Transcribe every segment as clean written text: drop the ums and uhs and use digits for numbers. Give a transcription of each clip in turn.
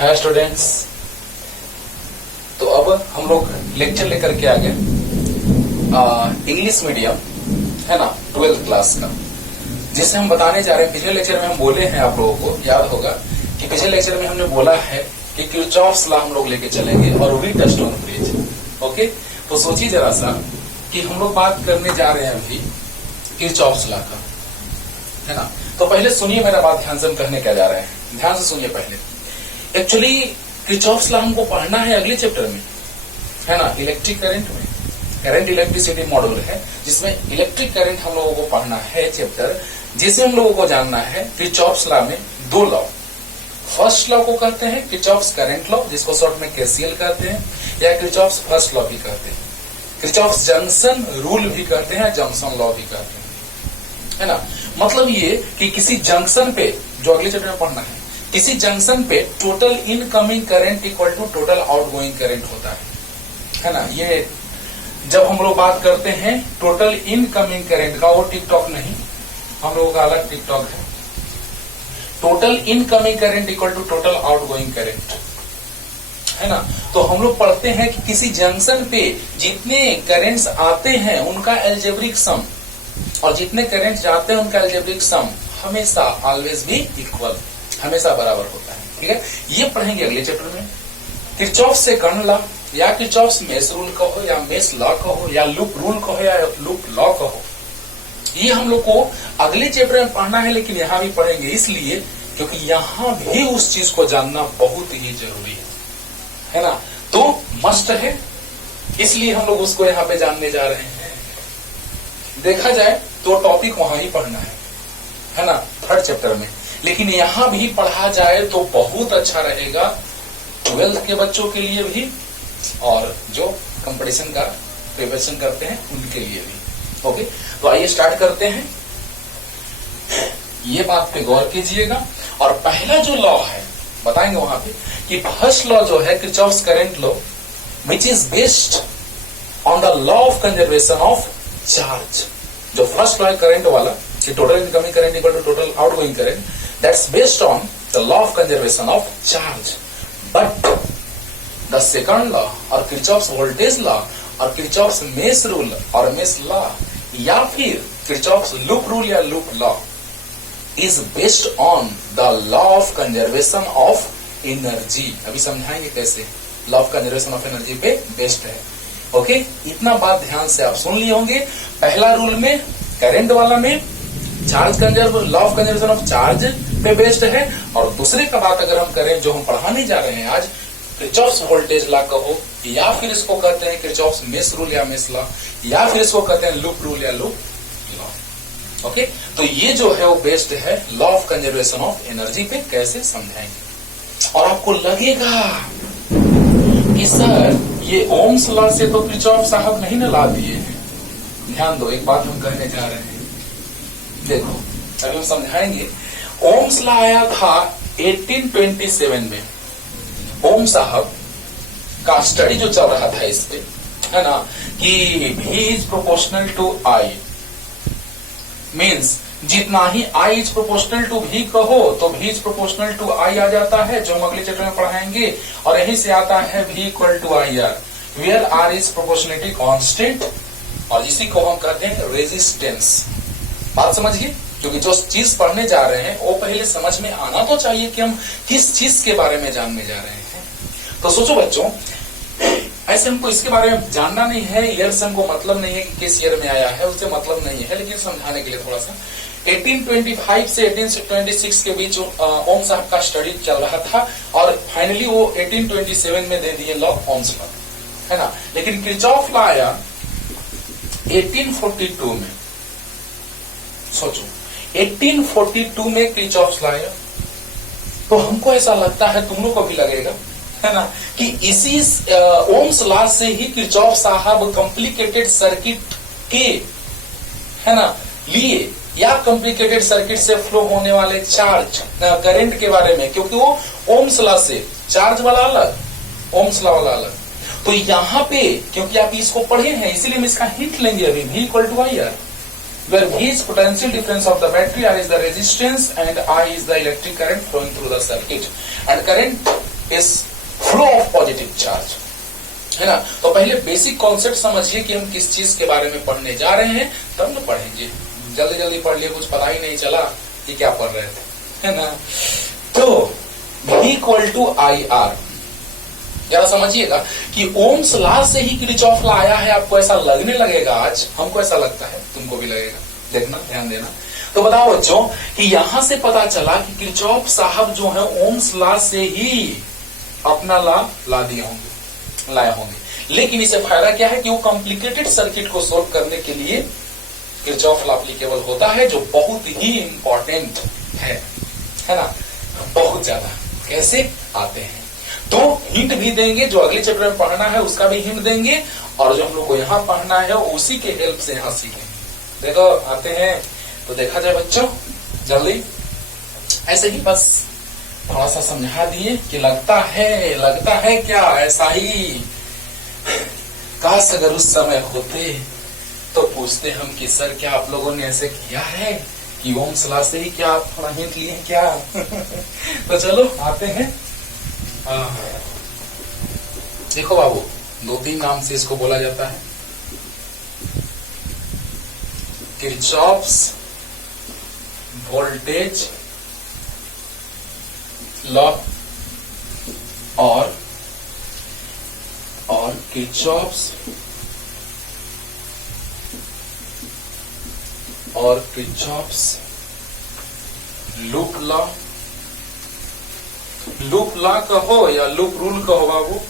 Hi students. तो अब हम लोग लेक्चर लेकर के आ गए इंग्लिश मीडियम है ना 12th क्लास का, जिसे हम बताने जा रहे हैं। पिछले लेक्चर में हम बोले हैं, आप लोगों को याद होगा कि पिछले लेक्चर में हमने बोला है कि किरचॉफ्स लॉ हम लोग लेके चलेंगे और we touched on bridge. Okay, तो सोचिए जरा सा कि हम लोग बात करने जा रहे हैं अभी किरचॉफ्स लॉ का, है ना। तो पहले सुनिए मेरा बात ध्यान से, हम कहने क्या जा रहे हैं, ध्यान से सुनिए पहले। एक्चुअली किरचॉफ्स लॉ हमको पढ़ना है अगले चैप्टर में, है ना, इलेक्ट्रिक करंट में। करंट इलेक्ट्रिसिटी मॉड्यूल है जिसमें इलेक्ट्रिक करंट हम लोगों को पढ़ना है चैप्टर, जिसे हम लोगों को जानना है किरचॉफ्स लॉ में दो लॉ। फर्स्ट लॉ को कहते हैं किरचॉफ्स करंट लॉ, जिसको शॉर्ट में केसीएल कहते हैं, या किरचॉफ्स फर्स्ट लॉ भी कहते हैं, किरचॉफ्स जंक्शन रूल भी कहते हैं, जंक्शन लॉ भी कहते हैं, है ना। मतलब ये कि किसी जंक्शन पे, जो अगले चैप्टर में पढ़ना है, किसी जंक्शन पे total incoming current equal to total outgoing current होता है ना। ये जब हम लोग बात करते हैं टोटल इनकमिंग करंट का, वो टिकटॉक नहीं, हम लोगों का अलग टिकटॉक है। Total incoming current equal to total outgoing current, है ना। तो हम लोग पढ़ते हैं कि किसी जंक्शन पे जितने करंट्स आते हैं उनका एल्जेब्रिक सम और जितने करंट जाते हैं उनका एल्जेब्रिक सम हमेशा ऑलवेज भी इक्वल, हमेशा बराबर होता है। ठीक है, ये पढ़ेंगे अगले चैप्टर में। किरचॉफ से करंट लॉ या किरचॉफ मेश रूल कहो या मेश लॉ कहो या लूप रूल कहो या लूप लॉ कहो, ये हम लोग को अगले चैप्टर में पढ़ना है, लेकिन यहाँ भी पढ़ेंगे इसलिए क्योंकि यहाँ भी उस चीज को जानना बहुत ही जरूरी है ना। तो मस्ट है, इसलिए हम लोग उसको यहाँ पे जानने जा रहे हैं। देखा जाए तो टॉपिक वहां ही पढ़ना है ना, थर्ड चैप्टर में, लेकिन यहाँ भी पढ़ा जाए तो बहुत अच्छा रहेगा 12th के बच्चों के लिए भी और जो कंपटीशन का प्रिपरेशन करते हैं उनके लिए भी। ओके, तो आइए स्टार्ट करते हैं। ये बात पे गौर कीजिएगा। और पहला जो लॉ है बताएंगे वहां पे कि फर्स्ट लॉ जो है Kirchhoff's current law, which is based on the law of conservation of charge. जो फर्स्ट लॉ है करंट वाला कि total incoming current equal to total outgoing current, that's based on the law of conservation of charge. But the second law और Kirchhoff's voltage law और Kirchhoff's mesh rule और mesh law या फिर Kirchhoff's loop rule या loop law is based on the law of conservation of energy. अभी समझाएंगे कैसे law of conservation of energy पे बेस्ड है। ओके, इतना बात ध्यान से आप सुन लिए होंगे। पहला रूल में करंट वाला में charge conserve, law of conservation of charge पे बेस्ड है, और दूसरे का बात अगर हम करें जो हम पढ़ाने जा रहे हैं आज, किरचॉफ्स वोल्टेज लॉ कहो या फिर इसको कहते हैं किरचॉफ्स मेश रूल या मेश लॉ या फिर इसको कहते हैं लूप रूल या लूप लॉ। ओके, तो ये जो है वो बेस्ड है law of conservation of energy पे। कैसे समझाएंगे, और आपको लगेगा कि सर ये ओम्स लॉ से तो किरचॉफ साहब नहीं न ला दिए हैं। ध्यान दो, एक बात हम कहने जा रहे हैं, देखो अभी हम समझाएंगे। ओम्स लॉ आया था 1827 में। ओम साहब का स्टडी जो चल रहा था इस पे, है ना, कि V is proportional to I, means जितना ही I is proportional to V कहो तो V is proportional to I आ जाता है, जो हम अगले चैप्टर में पढ़ाएंगे। और यहीं से आता है V equal to IR, where R is proportionality constant, और इसी को हम कहते हैं रेजिस्टेंस। बात समझिए, क्योंकि जो चीज पढ़ने जा रहे हैं वो पहले समझ में आना तो चाहिए कि हम किस चीज के बारे में जानने जा रहे हैं। तो सोचो बच्चों, ऐसे हमको इसके बारे में जानना नहीं है, ईयर से हमको मतलब नहीं है कि किस ईयर में आया है, उससे मतलब नहीं है, लेकिन समझाने के लिए थोड़ा सा 1825 से 1826 के बीच ओम साहब का स्टडी चल रहा था, और फाइनली वो 1827 में दे दिए लॉ ओम्स लॉ, है ना। लेकिन किरचॉफ लॉ आया 1842 में। सोचो 1842 में किरचॉफ लॉ आया, तो हमको ऐसा लगता है, तुम लोग को भी लगेगा, है ना, कि इसी ओम्स लॉ से ही किरचॉफ साहब कॉम्प्लिकेटेड सर्किट के, है ना, लिए या कॉम्प्लिकेटेड सर्किट से फ्लो होने वाले चार्ज करंट के बारे में, क्योंकि वो ओम्स लॉ से चार्ज वाला अलग, ओम्स लॉ वाला अलग। तो यहाँ पे क्योंकि आप इसको पढ़े हैं इसलिए हम इसका हिंट लेंगे अभी। V equal to IR, where V is potential difference of the battery, R is the resistance and I is the electric current flowing through the circuit, and current is flow of positive charge, है ना। तो पहले basic concept समझिए कि हम किस चीज के बारे में पढ़ने जा रहे हैं, तब न पढ़ेंगे। जल्दी जल्दी पढ़ लिए, कुछ पता ही नहीं चला कि क्या पढ़ रहे थे, है ना। तो V equal to I R, जरा समझिएगा कि ओम्स लॉ से ही किरचॉफ लॉ आया है। आपको ऐसा लगने लगेगा, आज हमको ऐसा लगता है, तुमको भी लगेगा, देखना, ध्यान देना। तो बताओ बच्चों कि यहां से पता चला कि किरचॉफ साहब जो है ओम्स लॉ से ही अपना लॉ लाए होंगे। लेकिन इसे फायदा क्या है कि वो कॉम्प्लिकेटेड सर्किट को सोल्व करने के लिए किरचॉफ लॉ एप्लीकेबल होता है, जो बहुत ही इंपॉर्टेंट है ना, बहुत ज्यादा। कैसे आते हैं तो हिंट भी देंगे, जो अगले चैप्टर में पढ़ना है उसका भी हिंट देंगे, और जो हम लोग को यहाँ पढ़ना है उसी के हेल्प से यहाँ सीखेंगे। देखो आते हैं तो देखा जाए बच्चों, जल्दी ऐसे ही बस थोड़ा सा समझा दिए कि लगता है क्या ऐसा ही। काश अगर उस समय होते तो पूछते हम कि सर क्या आप लोगों ने ऐसे किया है कि ओम्स लॉ से ही क्या आप थोड़ा हिंट लिए हैं क्या? तो चलो आते हैं। देखो बाबू, 2-3 नाम से इसको बोला जाता है, किरचॉफ्स वोल्टेज लॉ और Kirchhoff's loop law. Loop law कहो या लूप रूल कहो बाबू,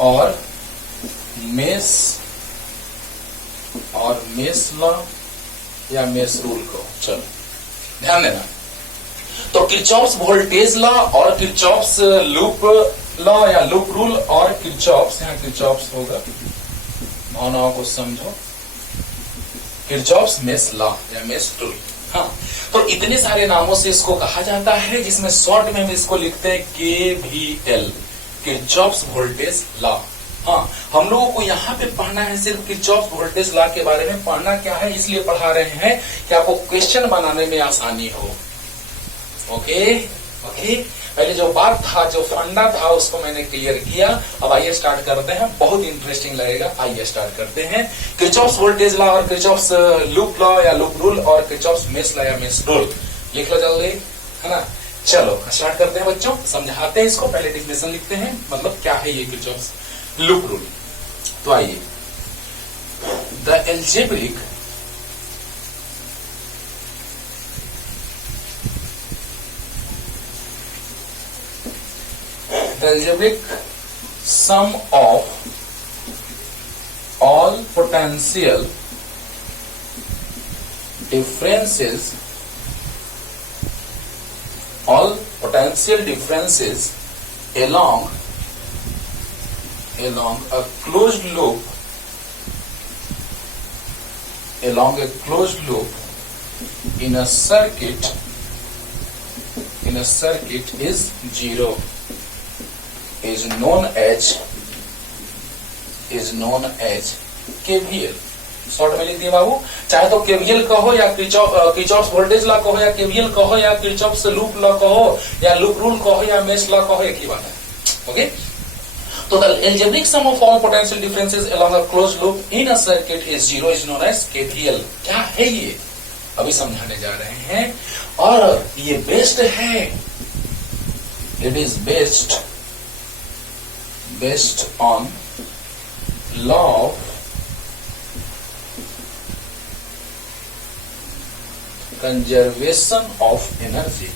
और मेस लॉ या मेस रूल कहो। चलो ध्यान देना। तो किरचॉफ्स वोल्टेज लॉ और किरचॉफ्स लूप लॉ या लूप रूल और किरचॉफ्स, यहाँ किरचॉफ्स होगा, भावनाओं को समझो, किरचॉफ्स मेस लॉ या मेस रूल। हाँ, तो इतने सारे नामों से इसको कहा जाता है, जिसमें शॉर्ट में हम इसको लिखते हैं KVL, किरचॉफ्स वोल्टेज लॉ। हाँ, हम लोगों को यहाँ पे पढ़ना है सिर्फ किरचॉफ्स वोल्टेज लॉ के बारे में। पढ़ना क्या है, इसलिए पढ़ा रहे हैं कि आपको क्वेश्चन बनाने में आसानी हो। ओके, पहले जो बात था, जो फंडा था, उसको मैंने क्लियर किया। अब आइए स्टार्ट करते हैं, बहुत इंटरेस्टिंग लगेगा। आइए स्टार्ट करते हैं। किरचॉफ्स वोल्टेज लॉ और किरचॉफ्स लूप लॉ या लूप रूल और किरचॉफ्स मेस लॉ या मेस रूल, लिख लो जल्दी, है ना। चलो स्टार्ट करते हैं बच्चों, समझाते हैं इसको। पहले डिफिनेशन लिखते हैं, मतलब क्या है ये किरचॉफ्स लूप रूल। तो आइए, the algebraic sum of all potential differences along a closed loop in a circuit is zero, is known as KVL। Short में लिख दिया बाबू, चाहे तो KVL कहो या किरचॉफ्स वोल्टेज लॉ कहो या KVL कहो या किरचॉफ्स लूप लॉ कहो या लूप रूल कहो या मेश लॉ कहो, एक ही बात है। ओके, तो the algebraic sum of all potential differences along a closed loop in a circuit is zero, is known as KVL। क्या है ये, अभी समझाने जा रहे हैं। और ये बेस्ड है, it is based on law of conservation of energy।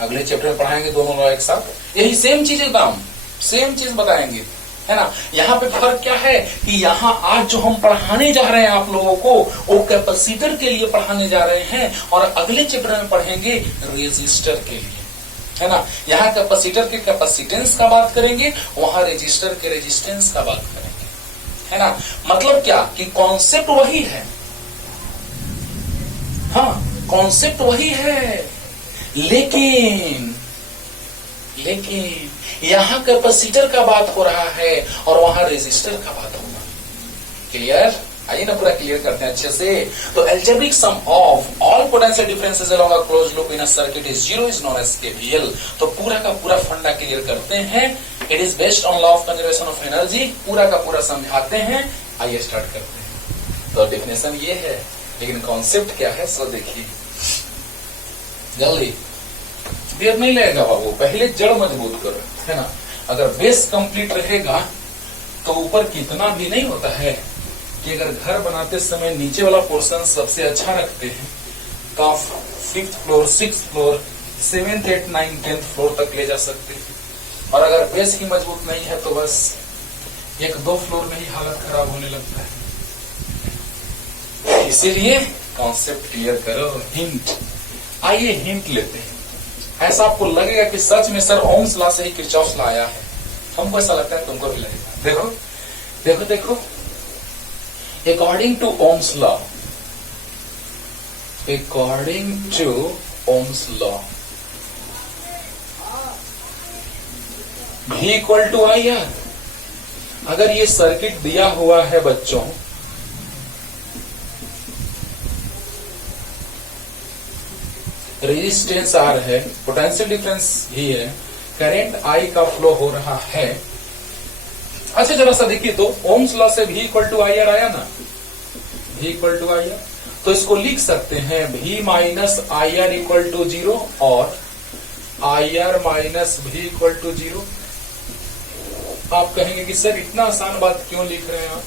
अगले चैप्टर में पढ़ाएंगे दोनों लॉ एक साथ, यही सेम चीज, एकदम सेम चीज बताएंगे, है ना। यहाँ पे फर्क क्या है कि यहाँ आज जो हम पढ़ाने जा रहे हैं आप लोगों को, वो कैपेसिटर के लिए पढ़ाने जा रहे हैं, और अगले चैप्टर में पढ़ेंगे रेजिस्टर के लिए, है ना। यहाँ कैपेसिटर के कैपेसिटेंस का बात करेंगे, वहां रेजिस्टर के रेजिस्टेंस का बात करेंगे, है ना। मतलब क्या कि कॉन्सेप्ट वही है, हाँ कॉन्सेप्ट वही है, लेकिन यहाँ कैपेसिटर का बात हो रहा है और वहां रेजिस्टर का बात होगा। क्लियर? आइए ना पूरा क्लियर करते हैं अच्छे से। तो algebraic sum of all potential differences along a closed loop in a circuit is zero is known as KVL. तो पूरा का पूरा फंडा क्लियर करते हैं। It is based on law of conservation of energy, पूरा का पूरा समझाते हैं। आइए स्टार्ट करते हैं। तो डेफिनेशन ये है, लेकिन कॉन्सेप्ट क्या है सो देखिए जल्दी। देर नहीं लगेगा बाबू, पहले जड़ मजबूत करो, है ना। अगर बेस कंप्लीट रहेगा तो ऊपर कितना भी नहीं होता है कि अगर घर बनाते समय नीचे वाला पोर्शन सबसे अच्छा रखते हैं तो आप 5th floor 6th floor 7th 8th 9th 10th floor तक ले जा सकते हैं। और अगर बेस ही मजबूत नहीं है तो बस 1-2 फ्लोर में ही हालत खराब होने लगता है। इसीलिए कॉन्सेप्ट क्लियर करो। हिंट, आइए हिंट लेते हैं। ऐसा आपको लगेगा कि सच में सर ओम्स लॉ से ही किरचॉफ लॉ आया है, हमको ऐसा लगता है, तुमको भी लगेगा। देखो देखो देखो, according to Ohm's law, according to Ohm's law V equal to I R. अगर ये सर्किट दिया हुआ है बच्चों, रेजिस्टेंस आर है, पोटेंशियल डिफरेंस भी है, करंट आई का फ्लो हो रहा है। अच्छा जरा सा देखिए तो ओम्स लॉ से V equal to I R आया ना, V equal to I R. तो इसको लिख सकते हैं V minus I R equal to 0 और I R minus V equal to 0। आप कहेंगे कि सर इतना आसान बात क्यों लिख रहे हैं आप?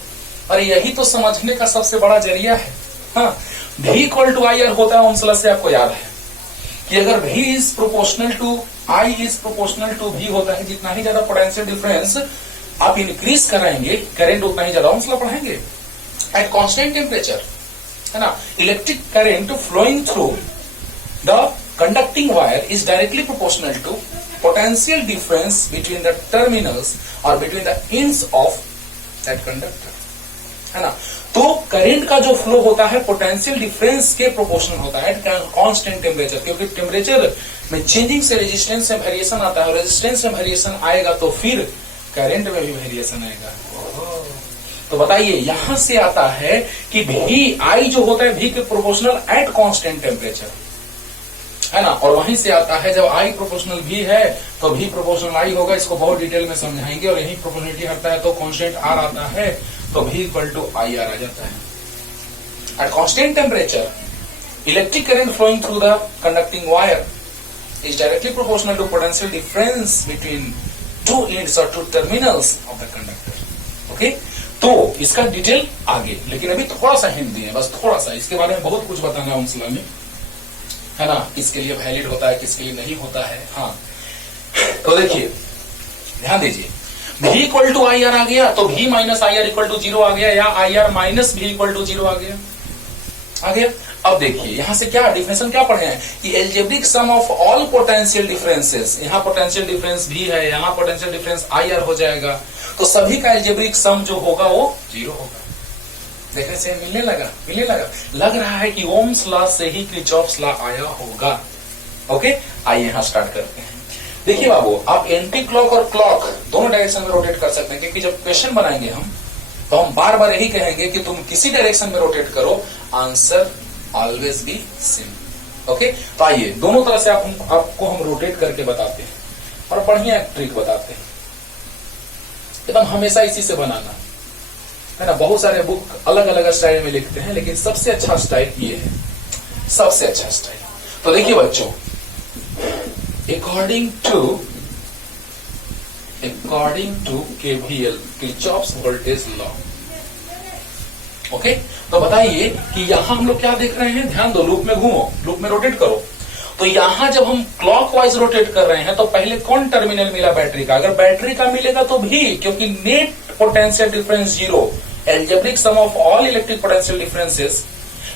अरे यही तो समझने का सबसे बड़ा जरिया है। हाँ, V equal to I R होता है ओम्स लॉ से, आपको याद है कि अगर V is proportional to I is proportional to V होता है। जितना ही ज्यादा पोटेंशियल डिफरेंस आप इंक्रीज कराएंगे करंट, उतना ही ज्यादा ओम्स लॉ पढ़ाएंगे। एट कांस्टेंट टेम्परेचर, है ना, electric current flowing through the conducting wire is directly proportional to potential difference between the terminals और between the ends of that conductor, है ना। तो करंट का जो फ्लो होता है पोटेंशियल डिफरेंस के प्रोपोर्शनल होता है एट कांस्टेंट टेम्परेचर, क्योंकि टेम्परेचर में चेंजिंग से रेजिस्टेंस में वेरिएशन आता है, और रेजिस्टेंस में वेरिएशन आएगा तो फिर करंट में भी वेरिएशन आएगा। तो बताइए यहां से आता है कि भी आई जो होता है V के प्रोपोर्शनल एट कांस्टेंट टेम्परेचर, है ना। और वहीं से आता है जब I प्रोपोर्शनल V है तो V प्रोपोर्शनल I होगा। इसको बहुत डिटेल में समझाएंगे। और यही प्रोपोर्शनलिटी हटता है तो कांस्टेंट R आता है, तो V equal to I R आ जाता है। At constant temperature electric current flowing through the conducting wire is directly proportional to potential difference between two ends और two terminals of the conductor. Okay, तो इसका detail आगे, लेकिन अभी थोड़ा सा हिंट दिए, बस थोड़ा सा। इसके बारे में बहुत कुछ बताना है ओम्स लॉ में, है ना, किसके लिए वैलिड होता है किसके लिए नहीं होता है। हाँ, तो देखिए ध्यान दीजिए, V equal to I R आ गया तो V minus I R equal to 0 आ गया, या I R minus V equal to 0 आ गया। अब देखिए यहां से क्या डिफिनेशन क्या पढ़े हैं कि algebraic sum of all potential differences, यहां पोटेंशियल डिफरेंस V है, यहां पोटेंशियल डिफरेंस आई आर हो जाएगा, तो सभी का एल्जेब्रिक सम जो होगा वो 0 होगा। देखने से मिलने लगा लग रहा है कि ओम्स लॉ से ही किरचॉफ्स लॉ आया होगा। ओके, आइए यहां स्टार्ट करते हैं। देखिए बाबू, आप एंटी क्लॉक और क्लॉक दोनों डायरेक्शन में रोटेट कर सकते हैं, क्योंकि जब क्वेश्चन बनाएंगे हम तो हम बार बार यही कहेंगे कि तुम किसी डायरेक्शन में रोटेट करो, answer always be same. Okay, तो आइए दोनों तरह से आपको हम रोटेट करके बताते हैं और बढ़िया ट्रिक बताते हैं। एकदम हमेशा इसी से बनाना, है ना। बहुत सारे बुक अलग अलग स्टाइल में लिखते हैं, लेकिन सबसे अच्छा स्टाइल ये है, सबसे अच्छा स्टाइल। तो देखिए बच्चों, according to KVL, Kirchhoff's voltage law. Okay, तो बताइए कि यहां हम लोग क्या देख रहे हैं, ध्यान दो, लूप में घूमो, लूप में रोटेट करो। तो यहां जब हम क्लॉकवाइज रोटेट कर रहे हैं तो पहले कौन टर्मिनल मिला बैटरी का? अगर बैटरी का मिलेगा तो भी, क्योंकि net potential difference 0, algebraic sum of all electric potential differences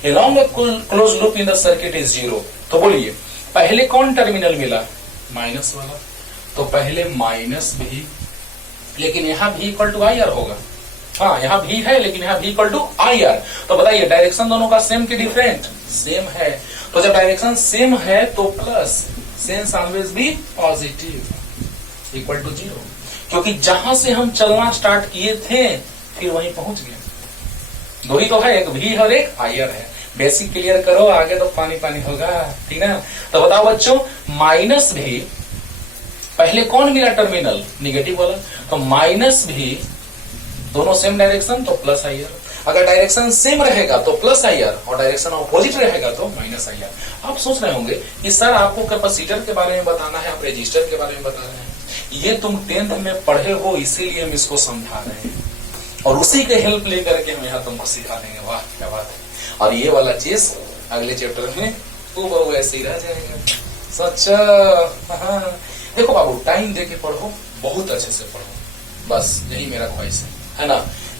along a closed loop in the circuit is 0। तो बोलिए पहले कौन टर्मिनल मिला? माइनस वाला, तो पहले माइनस भी, लेकिन यहां भी इक्वल टू आई आर होगा। हाँ, यहां भी है लेकिन यहां भी इक्वल टू आई आर। तो बताइए डायरेक्शन दोनों का सेम कि डिफरेंट? सेम है। तो जब डायरेक्शन सेम है तो plus, sense always be positive, equal to 0, क्योंकि जहां से हम चलना स्टार्ट किए थे फिर वहीं पहुंच गए। दो ही तो है, एक भी और एक आयर है। बेसिक क्लियर करो, आगे तो पानी पानी होगा, ठीक ना। तो बताओ बच्चों, माइनस भी पहले कौन मिला टर्मिनल, निगेटिव वाला, तो माइनस भी दोनों सेम डायरेक्शन तो प्लस आईआर। अगर डायरेक्शन सेम रहेगा तो प्लस आईआर और डायरेक्शन ऑपोजिट रहेगा तो माइनस आईआर। आप सोच रहे होंगे कि सर आपको कैपेसिटर के बारे में बताना है, आप रेजिस्टर के बारे में बता रहे हैं। ये तुम 10th में पढ़े हो, इसीलिए हम इसको समझा रहे हैं और उसी के हेल्प लेकर के हम यहाँ तुमको सिखा देंगे। वाह क्या बात है। और ये वाला चीज अगले चैप्टर में वो ऐसे ही रह जाएगा। सच्चा हाँ। देखो बाबू, टाइम दे के पढ़ो, बहुत अच्छे से पढ़ो, बस यही मेरा ख्वाहिश है ना,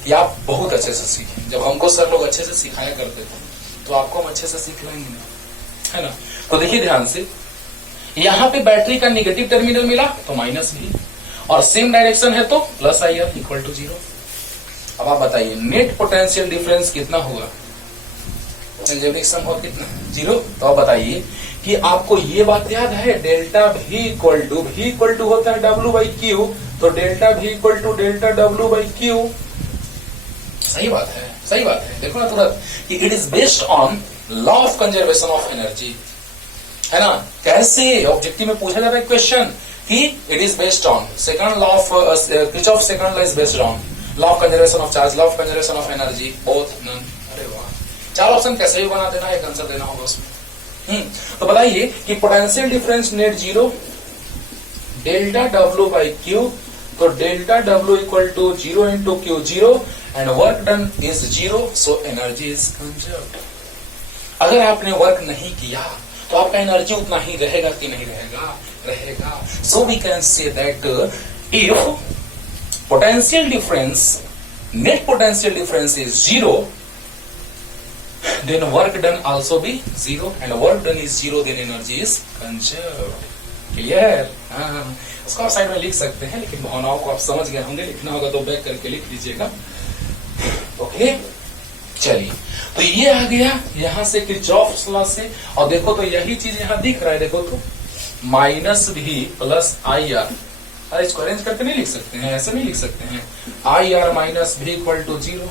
कि आप बहुत अच्छे से सीखें। जब हमको सर लोग अच्छे से सिखाया करते थे तो आपको हम अच्छे से सीख लेंगे ना, है ना। तो देखिए ध्यान से, यहाँ पे बैटरी का निगेटिव टर्मिनल मिला तो माइनस भी, और सेम डायरेक्शन है तो प्लस आईआर इक्वल टू 0। अब आप बताइए नेट पोटेंशियल डिफरेंस कितना होगा, एल्जेब्रिक सम हो कितना, 0। तो आप बताइए कि आपको ये बात याद है, डेल्टा भी इक्वल टू होता है W बाई क्यू, तो डेल्टा भी equal to delta W by Q. सही बात है, सही बात है। देखो ना तुरंत कि it is based on law of conservation of energy, है ना। कैसे ऑब्जेक्टिव में पूछा जाता है क्वेश्चन कि it is based on second law of Kirchhoff second law is based on law of conservation of charge, law of conservation of energy, both none. अरे वाह, 4 ऑप्शन कैसे भी बना देना, एक आंसर देना होगा उसमें। तो बताइए कि potential difference net 0, delta W by Q, तो delta W equal to 0 into Q 0 and work done is 0, so energy is conserved. अगर आपने वर्क नहीं किया तो आपका एनर्जी उतना ही रहेगा कि नहीं रहेगा, रहेगा। So we can say that if potential difference, net potential difference is 0, then work done also be 0 and work done is 0, then energy is conserved. Clear? हाँ, उसको आप साइड में लिख सकते हैं, लेकिन भावनाओं को आप समझ गए होंगे, लिखना होगा तो बैक करके लिख लीजिएगा। ओके चलिए, तो ये आ गया यहाँ से किरचॉफ्स लॉ से। और देखो तो यही चीज यहाँ दिख रहा है, देखो तो minus V plus I are. अरे इसको अरेंज करके नहीं लिख सकते हैं, ऐसे नहीं लिख सकते हैं, I R minus V equal to 0।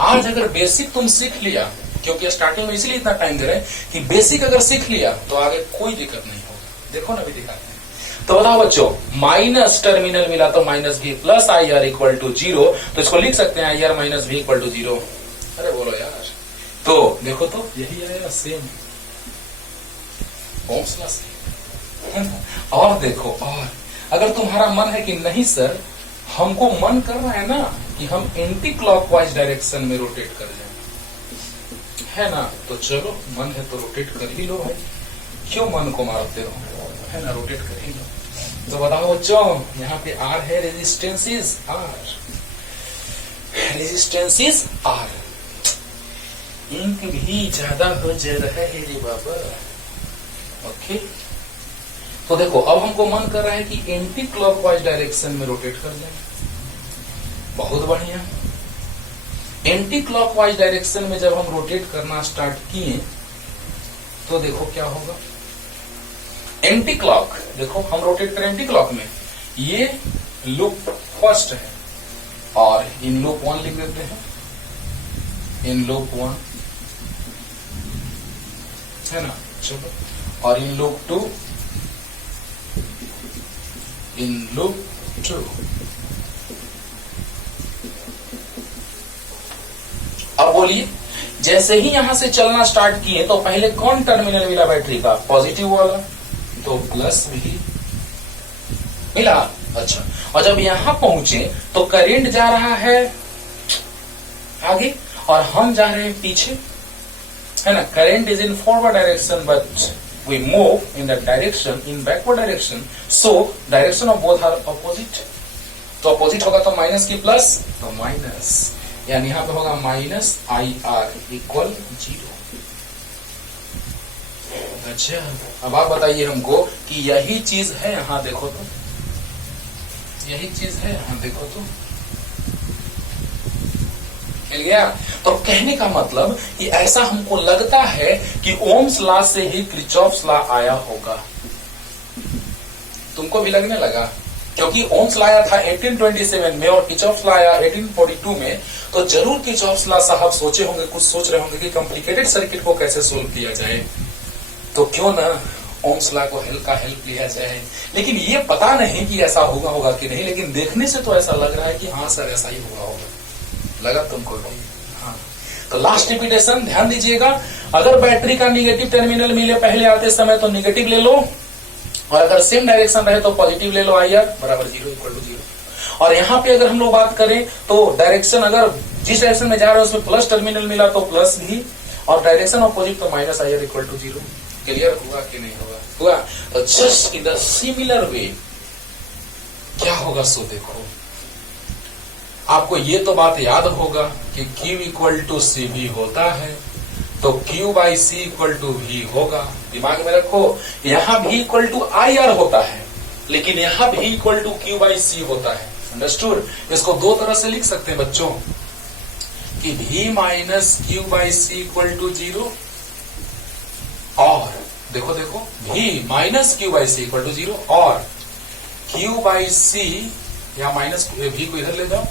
आज अगर बेसिक तुम सीख लिया, क्योंकि स्टार्टिंग में इसलिए इतना टाइम दे रहे हैं कि बेसिक अगर सीख लिया तो आगे कोई दिक्कत नहीं होगा। देखो ना, भी दिखाते हैं। तो बताओ बच्चों, माइनस टर्मिनल मिला तो minus V plus I R equal to 0, तो इसको लिख सकते हैं I R minus V equal to 0। अरे बोलो यार, तो देखो तो यही आएगा सेम ओम्स लॉ से। और देखो, और अगर तुम्हारा मन है कि नहीं सर हमको मन कर रहा है ना कि हम एंटी क्लॉकवाइज डायरेक्शन में रोटेट कर जाएं, है ना, तो चलो मन है तो रोटेट कर ही लो भाई, क्यों मन को मारते रहो, है ना, रोटेट कर ही लो। तो बताओ बच्चों, यहाँ पे R है, रेजिस्टेंसेस R, रेजिस्टेंसेस R। इंक भी ज्यादा हो जा रहा है रे बाबा। ओके, तो देखो अब हमको मन कर रहा है कि एंटी क्लॉकवाइज डायरेक्शन में रोटेट कर दें। बहुत बढ़िया। एंटी क्लॉकवाइज डायरेक्शन में जब हम रोटेट करना स्टार्ट किए तो देखो क्या होगा। एंटी क्लॉक, देखो हम रोटेट करें एंटी क्लॉक में, ये लूप फर्स्ट है और इन लूप 1 लिख देते हैं, इन लूप 1, है ना, चलो, और इन लूप 2, इन लूप 2। अब बोलिए, जैसे ही यहां से चलना स्टार्ट किए तो पहले कौन टर्मिनल मिला बैटरी का, पॉजिटिव वाला, तो प्लस भी मिला। अच्छा, और जब यहां पहुंचे तो करंट जा रहा है आगे और हम जा रहे हैं पीछे, है ना। Current is in forward direction but we move in that direction in backward direction, so direction of both are opposite। तो अपोजिट होगा तो माइनस की प्लस, तो माइनस, यानी यहां पे होगा माइनस आई आर इक्वल 0। अच्छा, अब आप बताइए हमको कि यही चीज है, यहां देखो तो, यही चीज है, यहां देखो तो, मिल गया। तो कहने का मतलब कि ऐसा हमको लगता है कि ओम्स लॉ से ही किरचॉफ्स लॉ आया होगा। तुमको भी लगने लगा? क्योंकि ओम्स लाया था 1827 में और किरचॉफ लाया 1842 में, तो जरूर किरचॉफ ला साहब सोचे होंगे, कुछ सोच रहे होंगे कि कॉम्प्लिकेटेड सर्किट को कैसे सोल्व किया जाए, तो क्यों ना ओम्स ला को हेल्प लिया जाए। लेकिन ये पता नहीं कि ऐसा होगा कि नहीं, लेकिन देखने से तो ऐसा लग रहा है कि हाँ सर ऐसा ही होगा। लगा तुमको भी? हाँ। तो लास्ट रिपीटेशन ध्यान दीजिएगा, अगर बैटरी का निगेटिव टर्मिनल मिले पहले आते समय तो निगेटिव ले लो, और अगर सेम डायरेक्शन रहे तो पॉजिटिव ले लो, IR बराबर 0 इक्वल टू 0। और यहाँ पे अगर हम लोग बात करें तो डायरेक्शन अगर जिस डायरेक्शन में जा रहे हैं उसमें प्लस टर्मिनल मिला तो प्लस भी, और डायरेक्शन ऑपोजिट तो minus IR equal to 0। Clear हुआ कि नहीं हुआ? हुआ। तो just in the similar way क्या होगा सो देखो, आपको ये तो बात याद होगा कि Q इक्वल टू CV होता है, तो Q by C equal to V होगा। दिमाग में रखो, यहां V इक्वल टू IR होता है, लेकिन यहां V equal to Q by C होता है। अंडरस्टूड? इसको दो तरह से लिख सकते हैं बच्चों, कि V minus Q by C equal to 0, और देखो V minus Q by C equal to 0 और Q बाई C, या माइनस V को इधर ले जाओ,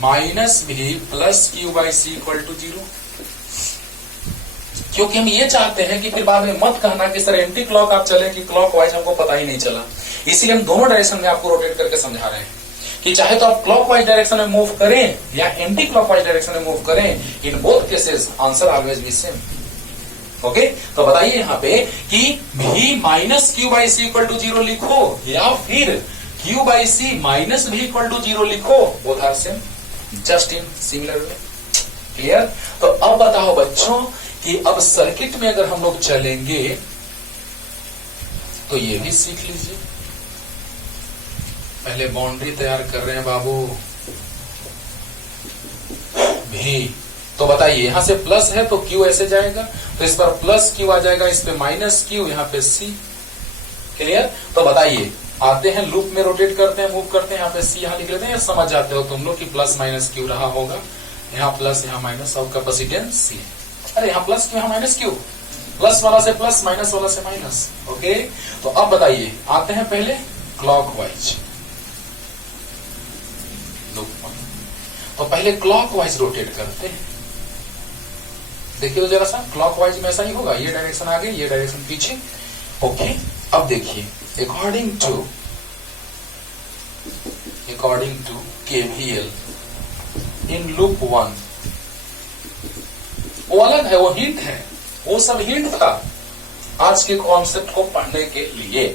minus V plus Q by C equal to 0। क्योंकि हम ये चाहते हैं कि फिर बाद में मत कहना कि सर एंटी क्लॉक आप चले कि क्लॉक वाइज हमको पता ही नहीं चला, इसीलिए हम दोनों डायरेक्शन में आपको रोटेट करके समझा रहे हैं कि चाहे तो आप क्लॉक वाइज डायरेक्शन में मूव करें या एंटी क्लॉक वाइज डायरेक्शन में मूव करें, in both cases answer always be same. Okay, तो बताइए यहाँ पे कि V minus Q by C equal to 0 लिखो या फिर Q by C minus V equal to 0 लिखो, both are same, just in similar way. Clear? तो अब बताओ बच्चों कि अब सर्किट में अगर हम लोग चलेंगे तो ये भी सीख लीजिए। पहले बाउंड्री तैयार कर रहे हैं बाबू, भी तो बताइए यहां से प्लस है तो Q ऐसे जाएगा, तो इस पर प्लस Q आ जाएगा, इस पे माइनस Q, यहाँ पे C। क्लियर? तो बताइए, आते हैं लूप में रोटेट करते हैं, मूव करते हैं, यहाँ पे C यहाँ लिख लेते हैं, समझ जाते हो तुम लोग कि प्लस माइनस Q रहा होगा, यहाँ प्लस यहाँ माइनस, और कैपेसिटेंस C। अरे यहाँ प्लस Q यहाँ माइनस Q, प्लस वाला से प्लस, माइनस वाला से माइनस। ओके, तो अब बताइए, आते हैं पहले क्लॉकवाइज लूप में, तो पहले क्लॉकवाइज रोटेट करते हैं। देखिए तो जरा सा, क्लॉकवाइज में ऐसा ही होगा, ये डायरेक्शन आगे, ये डायरेक्शन पीछे। ओके, अब देखिए, according to KVL in loop 1, वो अलग है, वो हिंट है, वो सब हिंट था आज के कॉन्सेप्ट को पढ़ने के लिए।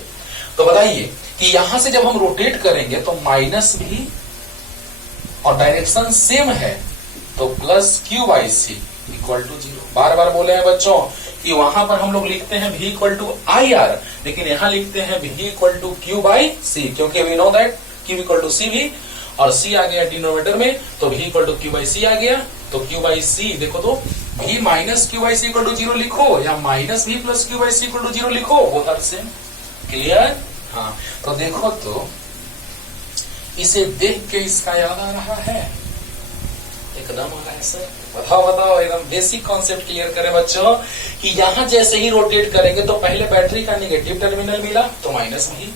तो बताइए कि यहां से जब हम रोटेट करेंगे तो माइनस भी और डायरेक्शन सेम है, तो plus Q by C equal to 0। बार बार बोले हैं बच्चों कि वहां पर हम लोग लिखते हैं V इक्वल टू IR, लेकिन यहां लिखते हैं V equal to Q by C, क्योंकि we know that Q equal to CV और C आ गया डिनोमिनेटर में, तो V equal to Q by C आ गया, तो Q बाई C देखो तो V minus Q by C equal to 0 लिखो या minus V plus Q by C equal to 0 लिखो, बोथ आर सेम। क्लियर? हाँ, तो देखो तो इसे देख के इसका याद आ रहा है, एकदम आ रहा है सर। बताओ, एकदम बेसिक कॉन्सेप्ट क्लियर करें बच्चों कि यहां जैसे ही रोटेट करेंगे तो पहले बैटरी का निगेटिव टर्मिनल मिला तो माइनस भी,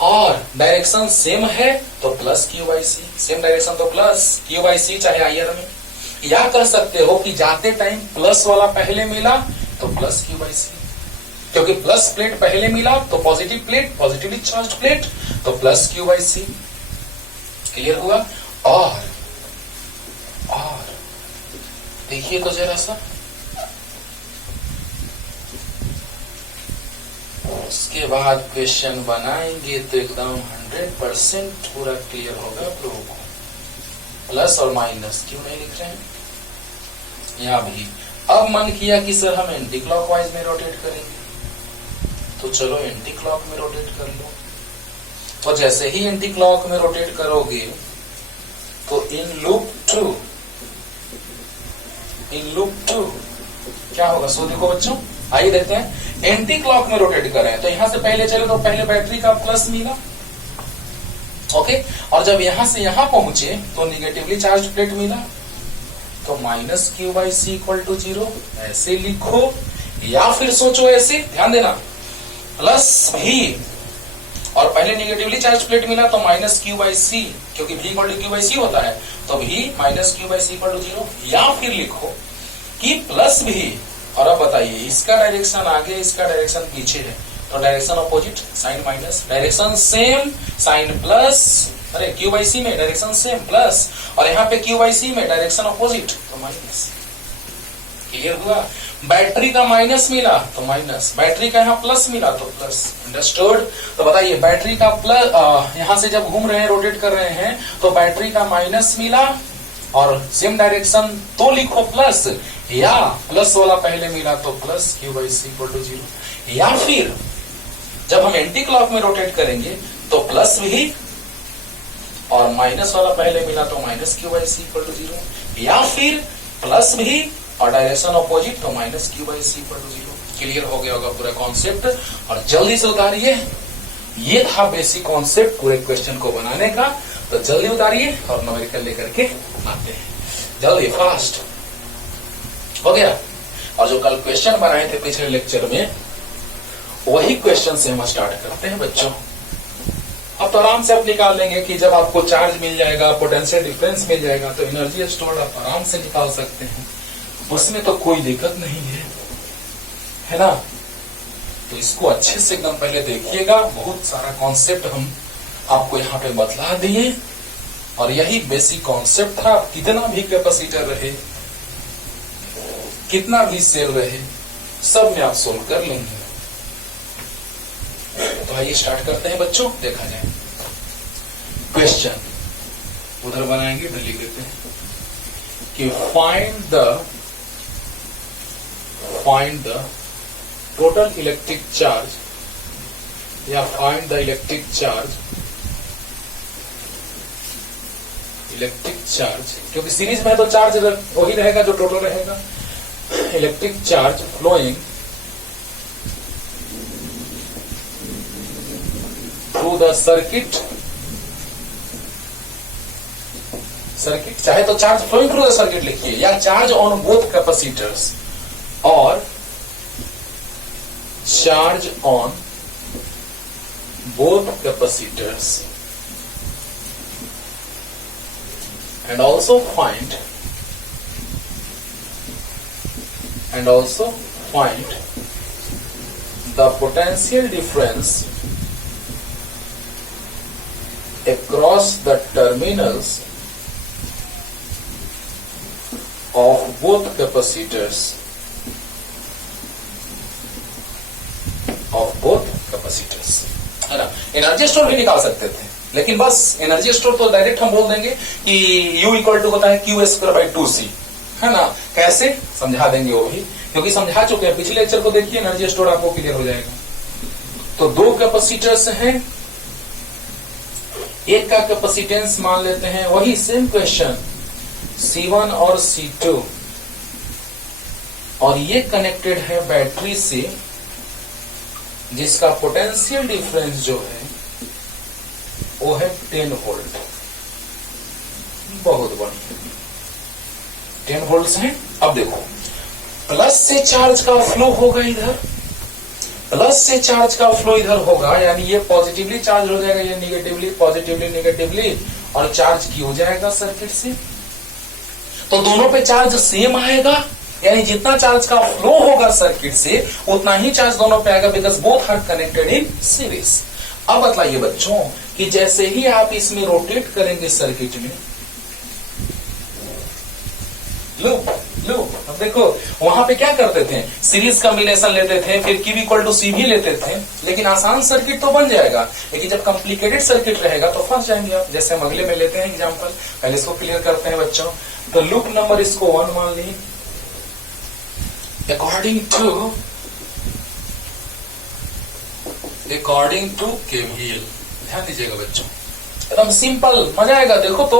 और डायरेक्शन सेम है तो plus Q by C, same direction तो प्लस Q बाई C चाहे IR में, या कर सकते हो कि जाते टाइम प्लस वाला पहले मिला तो प्लस Q बाई C, क्योंकि प्लस प्लेट पहले मिला तो positive plate, positively charged plate, तो plus Q by C। Clear हुआ? और देखिए तो जरा सा, उसके बाद क्वेश्चन बनाएंगे तो एकदम 100% पूरा क्लियर होगा आप लोगों को। प्लस और माइनस क्यों नहीं लिख रहे हैं यहाँ भी? अब मन किया कि सर हम एंटी क्लॉकवाइज में रोटेट करेंगे, तो चलो एंटी क्लॉक में रोटेट कर लो। तो जैसे ही एंटी क्लॉक में रोटेट करोगे तो इन लूप टू क्या होगा? सो देखो बच्चों, आइए देखते हैं। एंटी क्लॉक में रोटेट कर रहे हैं तो यहां से पहले चले तो पहले बैटरी का प्लस मिला, ओके, और जब यहां से यहां पहुंचे तो निगेटिवली चार्ज प्लेट मिला, तो minus Q by C equal to 0 ऐसे लिखो, या फिर सोचो ऐसे, ध्यान देना, प्लस V और पहले निगेटिवली चार्ज प्लेट मिला तो माइनस क्यू बाई सी, क्योंकि v equal to Q by C होता है, तो v minus Q by C equal to 0। या फिर लिखो कि प्लस भी, और अब बताइए इसका डायरेक्शन आगे इसका डायरेक्शन पीछे है, तो direction opposite sign minus, direction same sign plus, अरे क्यू बाई सी में डायरेक्शन सेम प्लस, और यहाँ पे क्यू बाई सी में डायरेक्शन अपोजिट तो माइनस। क्लियर हुआ? बैटरी का माइनस मिला तो माइनस, बैटरी का यहाँ प्लस मिला तो प्लस। अंडरस्टूड? तो बताइए बैटरी का प्लस, यहाँ से जब घूम रहे हैं रोटेट कर रहे हैं तो बैटरी का माइनस मिला और सेम डायरेक्शन तो लिखो प्लस, या प्लस वाला पहले मिला तो plus Q by C equal to 0। या फिर जब हम एंटी क्लॉक में रोटेट करेंगे तो प्लस भी और माइनस वाला पहले मिला तो minus Q by C equal to 0। या फिर प्लस भी और डायरेक्शन अपोजिट तो minus Q by C equal to 0। Clear हो गया होगा पूरा कॉन्सेप्ट, और जल्दी से उतारिए। ये था बेसिक कॉन्सेप्ट पूरे क्वेश्चन को बनाने का, तो जल्दी उतारिए और न्यूमेरिकल लेकर के आते हैं, जल्दी फास्ट। हो गया? और जो कल क्वेश्चन बनाए थे पिछले लेक्चर में वही क्वेश्चन से हम स्टार्ट करते हैं बच्चों। अब तो आराम से आप निकाल लेंगे कि जब आपको चार्ज मिल जाएगा, पोटेंशियल डिफरेंस मिल जाएगा, तो एनर्जी स्टोर्ड आप आराम से निकाल सकते हैं, उसमें तो कोई दिक्कत नहीं है ना? तो इसको अच्छे से एकदम पहले देखिएगा, बहुत सारा कॉन्सेप्ट हम आपको यहाँ पे बतला दिए, और यही बेसिक कॉन्सेप्ट था। कितना भी कैपेसिटर रहे, कितना भी सेल रहे, सब में आप सोल्व कर लेंगे। तो आइए स्टार्ट करते हैं बच्चों, देखा जाए क्वेश्चन। उधर बनाएंगे, इधर लिख देते हैं कि find the total electric charge, या फाइंड द इलेक्ट्रिक चार्ज, क्योंकि सीरीज में तो चार्ज वही रहेगा जो टोटल रहेगा। Electric charge flowing through the circuit, चाहे तो charge flowing through the circuit लिखिए, या चार्ज ऑन बोथ कैपेसिटर्स, और charge on both capacitors, and also find the potential difference across the terminals of both capacitors, है ना? Energy store भी निकाल सकते थे, लेकिन बस एनर्जी स्टोर तो डायरेक्ट हम बोल देंगे कि U इक्वल टू होता है क्यू स्क्वायर बाई 2C, है ना? कैसे समझा देंगे वो भी, क्योंकि समझा चुके हैं पिछले लेक्चर को, देखिए एनर्जी स्टोर आपको क्लियर हो जाएगा। तो दो कैपेसिटर्स हैं, एक का कैपेसिटेंस मान लेते हैं, वही सेम क्वेश्चन C1 और C2, और ये कनेक्टेड है बैटरी से, जिसका पोटेंशियल डिफरेंस जो है वो है 10 वोल्ट। बहुत बढ़िया, 10 वोल्ट है। अब देखो प्लस से चार्ज का फ्लो होगा इधर, प्लस से चार्ज का फ्लो इधर होगा, यानी ये पॉजिटिवली चार्ज हो जाएगा, ये निगेटिवली, पॉजिटिवली निगेटिवली, और चार्ज की हो जाएगा सर्किट से। तो दोनों पे चार्ज सेम आएगा, यानी जितना चार्ज का फ्लो होगा सर्किट से उतना ही चार्ज दोनों पे आएगा, because both are connected in series. अब बतलाइए बच्चों कि जैसे ही आप इसमें रोटेट करेंगे सर्किट में, लूप, अब देखो वहां पे क्या करते थे, सीरीज कॉम्बिनेशन लेते थे, फिर Q इक्वल टू C भी लेते थे, लेकिन आसान सर्किट तो बन जाएगा, लेकिन जब कॉम्प्लिकेटेड सर्किट रहेगा तो फंस जाएंगे आप। जैसे हम अगले में लेते हैं एग्जांपल, पहले इसको क्लियर करते हैं बच्चों। तो लूप नंबर इसको 1 मान ली, अकॉर्डिंग टू केवीएल। ध्यान दीजिएगा बच्चों, एकदम सिंपल, मजा आएगा। देखो तो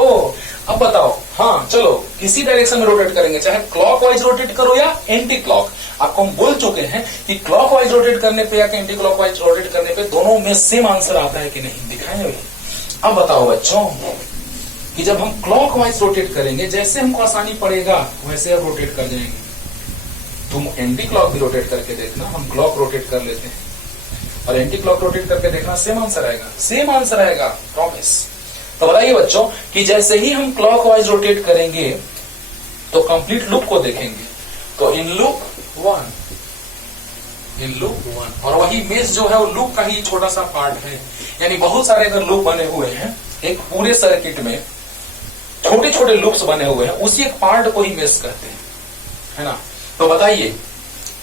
अब बताओ, हाँ चलो किसी डायरेक्शन में रोटेट करेंगे, चाहे क्लॉकवाइज रोटेट करो या एंटी क्लॉक। आपको हम बोल चुके हैं कि क्लॉकवाइज रोटेट करने पे या एंटी क्लॉकवाइज रोटेट करने पे दोनों में सेम आंसर आता है कि नहीं, दिखाएं भाई। अब बताओ बच्चों कि जब हम क्लॉकवाइज रोटेट करेंगे, जैसे हमको आसानी पड़ेगा वैसे अब रोटेट कर जाएंगे। तुम एंटी क्लॉक भी रोटेट करके देखना, हम क्लॉक रोटेट कर लेते हैं। और एंटी क्लॉक रोटेट करके देखना, सेम आंसर आएगा, सेम आंसर आएगा, प्रॉमिस। तो बताइए बच्चों कि जैसे ही हम क्लॉकवाइज रोटेट करेंगे तो कंप्लीट लूप को देखेंगे, तो इन लूप वन, और वही मेश जो है वो लूप का ही छोटा सा पार्ट है। यानी बहुत सारे अगर लूप बने हुए हैं एक पूरे सर्किट में, छोटे छोटे लूप्स बने हुए हैं, उसी एक पार्ट को ही मेश कहते हैं, है ना। तो बताइए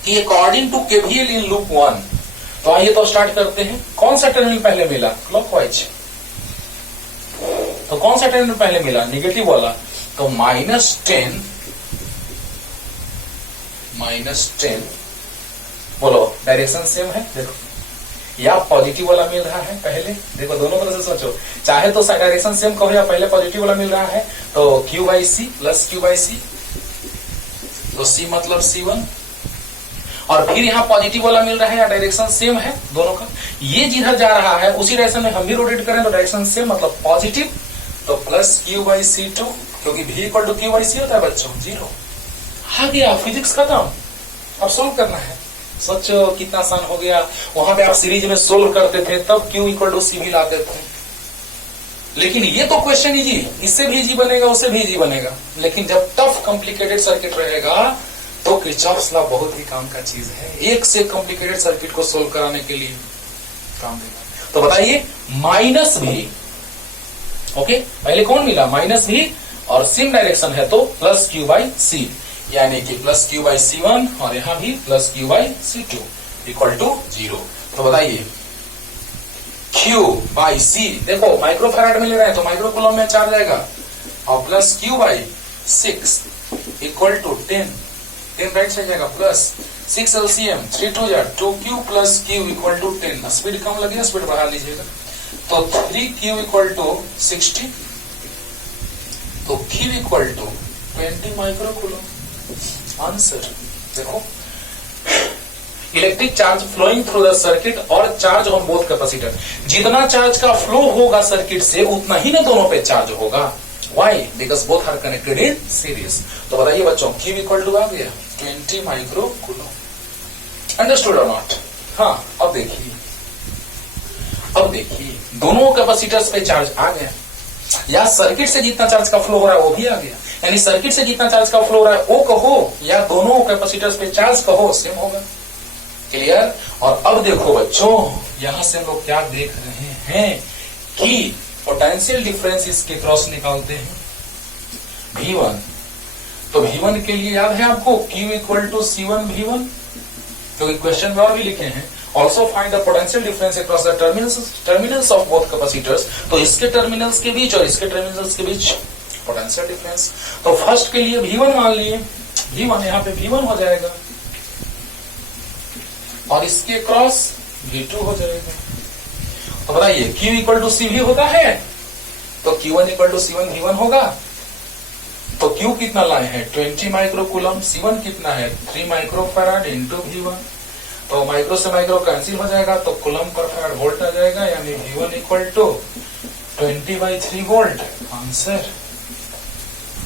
कि according to KVL in loop one, तो आइए तो स्टार्ट करते हैं। कौन सा टर्मिनल पहले मिला? क्लॉकवाइज। तो कौन सा टर्मिनल पहले मिला? नेगेटिव वाला। तो -10 बोलो डायरेक्शन सेम है, देखो, या पॉजिटिव वाला मिल रहा है पहले, देखो दोनों तरह से सोचो, चाहे तो डायरेक्शन सेम कहो या पहले पॉजिटिव वाला मिल रहा है, तो Q/C प्लस Q/C, तो C मतलब C1, और फिर यहाँ पॉजिटिव वाला मिल रहा है या डायरेक्शन सेम है दोनों का, ये जिधर जा रहा है उसी डायरेक्शन में हम भी रोटेट करें तो डायरेक्शन सेम मतलब पॉजिटिव, तो प्लस Q/C2, क्योंकि V = Q/C होता है बच्चों, 0। आ गया, फिजिक्स खत्म, अब सोल्व करना है। सोचो कितना आसान हो गया। वहां पे आप सीरीज में सोल्व करते थे तब Q = C भी लाते थे, लेकिन ये तो क्वेश्चन इजी, इससे भी इजी बनेगा, उससे भी इजी बनेगा, लेकिन जब टफ कॉम्प्लिकेटेड सर्किट रहेगा तो किरचॉफ्स लॉ बहुत ही काम का चीज है, एक से कॉम्प्लिकेटेड सर्किट को सोल्व कराने के लिए काम देगा। तो बताइए -V, ओके, पहले कौन मिला? -V, और सेम डायरेक्शन है तो प्लस Q/C, यानी कि प्लस Q/C1, और यहां भी प्लस Q/C2 = 0। तो बताइए Q/C, देखो माइक्रोफैराड में ले रहे हैं तो माइक्रोकूलम में चार्ज आएगा, और प्लस Q/6 = 10, 10 राइट साइड जाएगा, plus 6 LCM 3 2 2Q plus Q = 10। Speed कम लगेगा, स्पीड बढ़ा लीजिएगा, तो 3Q = 60, तो Q = 20 माइक्रोकूलम। आंसर देखो, electric charge flowing through the circuit और चार्ज ऑन बोथ कैपेसिटर, जितना चार्ज का फ्लो होगा सर्किट से उतना ही ना दोनों पे चार्ज होगा। Why? Because both are connected in series. तो बताइए बच्चों Q = आ गया 20 माइक्रोकूलम। अंडरस्टूड और नॉट? हाँ, अब देखिए दोनों कैपेसिटर्स पे चार्ज आ गया, या सर्किट से जितना चार्ज का फ्लो हो रहा है वो भी आ गया, यानी सर्किट से जितना चार्ज का फ्लो हो रहा है वो कहो या दोनों कैपेसिटर्स पे चार्ज कहो, सेम होगा। क्लियर? और अब देखो बच्चों, यहां से हम लोग क्या देख रहे हैं कि पोटेंशियल डिफरेंस इसके क्रॉस निकालते हैं V1। तो V1 के लिए याद है आपको Q = C1 V1, क्योंकि क्वेश्चन में और भी लिखे हैं, also find the potential difference across the terminals of both capacitors. तो इसके टर्मिनल्स के बीच और इसके टर्मिनल्स के बीच पोटेंशियल डिफरेंस। तो फर्स्ट के लिए V1 मान लिए, V1 यहाँ पे V1 हो जाएगा, और इसके क्रॉस V2 हो जाएगा। तो बताइए Q = CV होता है, तो Q1 = C1 V1 होगा। तो Q कितना लाए हैं? 20 माइक्रोकूलम। C1 कितना है? 3 माइक्रोफैराड × V1। तो माइक्रो से माइक्रो कैंसिल हो जाएगा, तो कूलम पर फैराड वोल्ट आ जाएगा, यानी V1 = 20/3 वोल्ट। आंसर।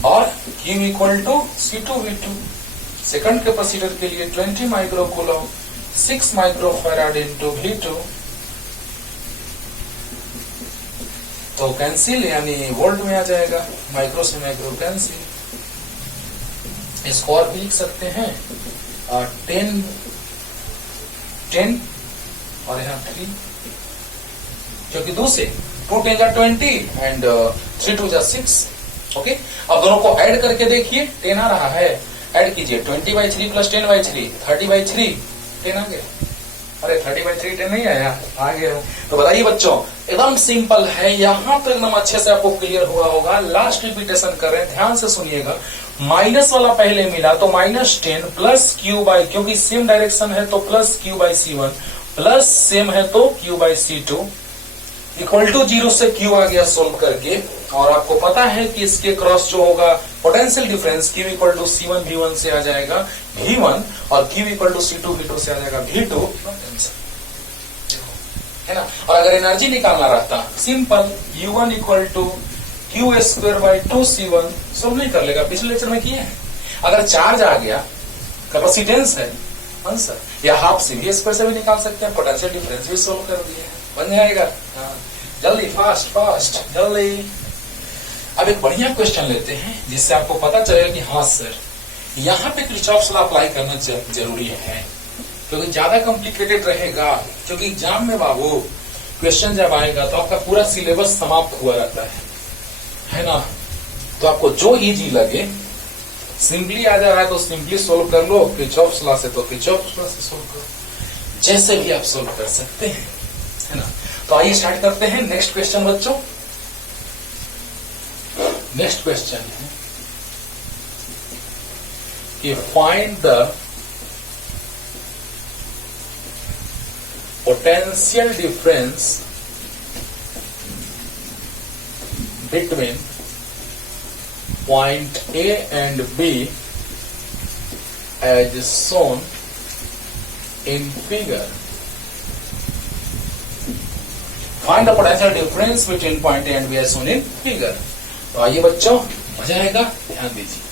और Q = C2 V2। Second capacitor के लिए 20 माइक्रोकूलम 6 माइक्रोफैराड × V2, तो कैंसिल यानी वोल्ट में आ जाएगा, माइक्रो से माइक्रो कैंसिल। इसको और भी लिख सकते हैं 10 और यहाँ 3, क्योंकि 2 से 2 10 = 20 एंड 3 2 = 6। ओके, अब दोनों को ऐड करके देखिए, 10 आ रहा है, ऐड कीजिए 20/3 प्लस 10/3 30/3 10 आ गया। अरे 30/3 10 नहीं आया, आ गया। तो बताइए बच्चों, एकदम सिंपल है, यहां तो एकदम अच्छे से आपको क्लियर हुआ होगा। लास्ट रिपीटेशन कर रहे हैं, ध्यान से सुनिएगा। माइनस वाला पहले मिला तो -10 प्लस Q/, क्योंकि सेम डायरेक्शन है तो प्लस Q/C1, प्लस सेम है तो Q/C2 = 0 से Q आ गया सोल्व करके। और आपको पता है कि इसके क्रॉस जो होगा potential difference Q = C1 V1 से आ जाएगा V1, और Q = C2 V2 से आ जाएगा V2, है ना। और अगर एनर्जी निकालना रहता, simple U1 = Q² 2C1, solve नहीं कर लेगा, पिछले लेक्चर में किए हैं। अगर चार्ज आ गया, कैपेसिटेंस है, आंसर। या हाफ CV स्क्वायर से भी निकाल सकते हैं, पोटेंशियल डिफरेंस भी सोल्व कर दिए हैं, बन जाएगा। हाँ, जल्दी, फास्ट फास्ट, जल्दी। अब एक बढ़िया क्वेश्चन लेते हैं जिससे आपको पता चलेगा कि हाँ सर यहाँ पे किरचॉफ्स लॉ अप्लाई करना जरूरी है, क्योंकि ज्यादा कॉम्प्लिकेटेड रहेगा। क्योंकि एग्जाम में बाबू क्वेश्चन जब आएगा तो आपका पूरा सिलेबस समाप्त हुआ रहता है ना। तो आपको जो इजी लगे, सिंपली आ जा रहा है तो सिंपली सोल्व कर लो, किरचॉफ्स लॉ से तो किरचॉफ्स लॉ से सोल्व करो, जैसे भी आप सोल्व कर सकते हैं, है ना। तो आइए स्टार्ट करते हैं। नेक्स्ट क्वेश्चन बच्चों, नेक्स्ट क्वेश्चन है कि find the potential difference between point A and B as shown in figure. Find the potential difference between point A and B as shown in figure. तो आइए बच्चों, मजा आएगा, ध्यान दीजिए।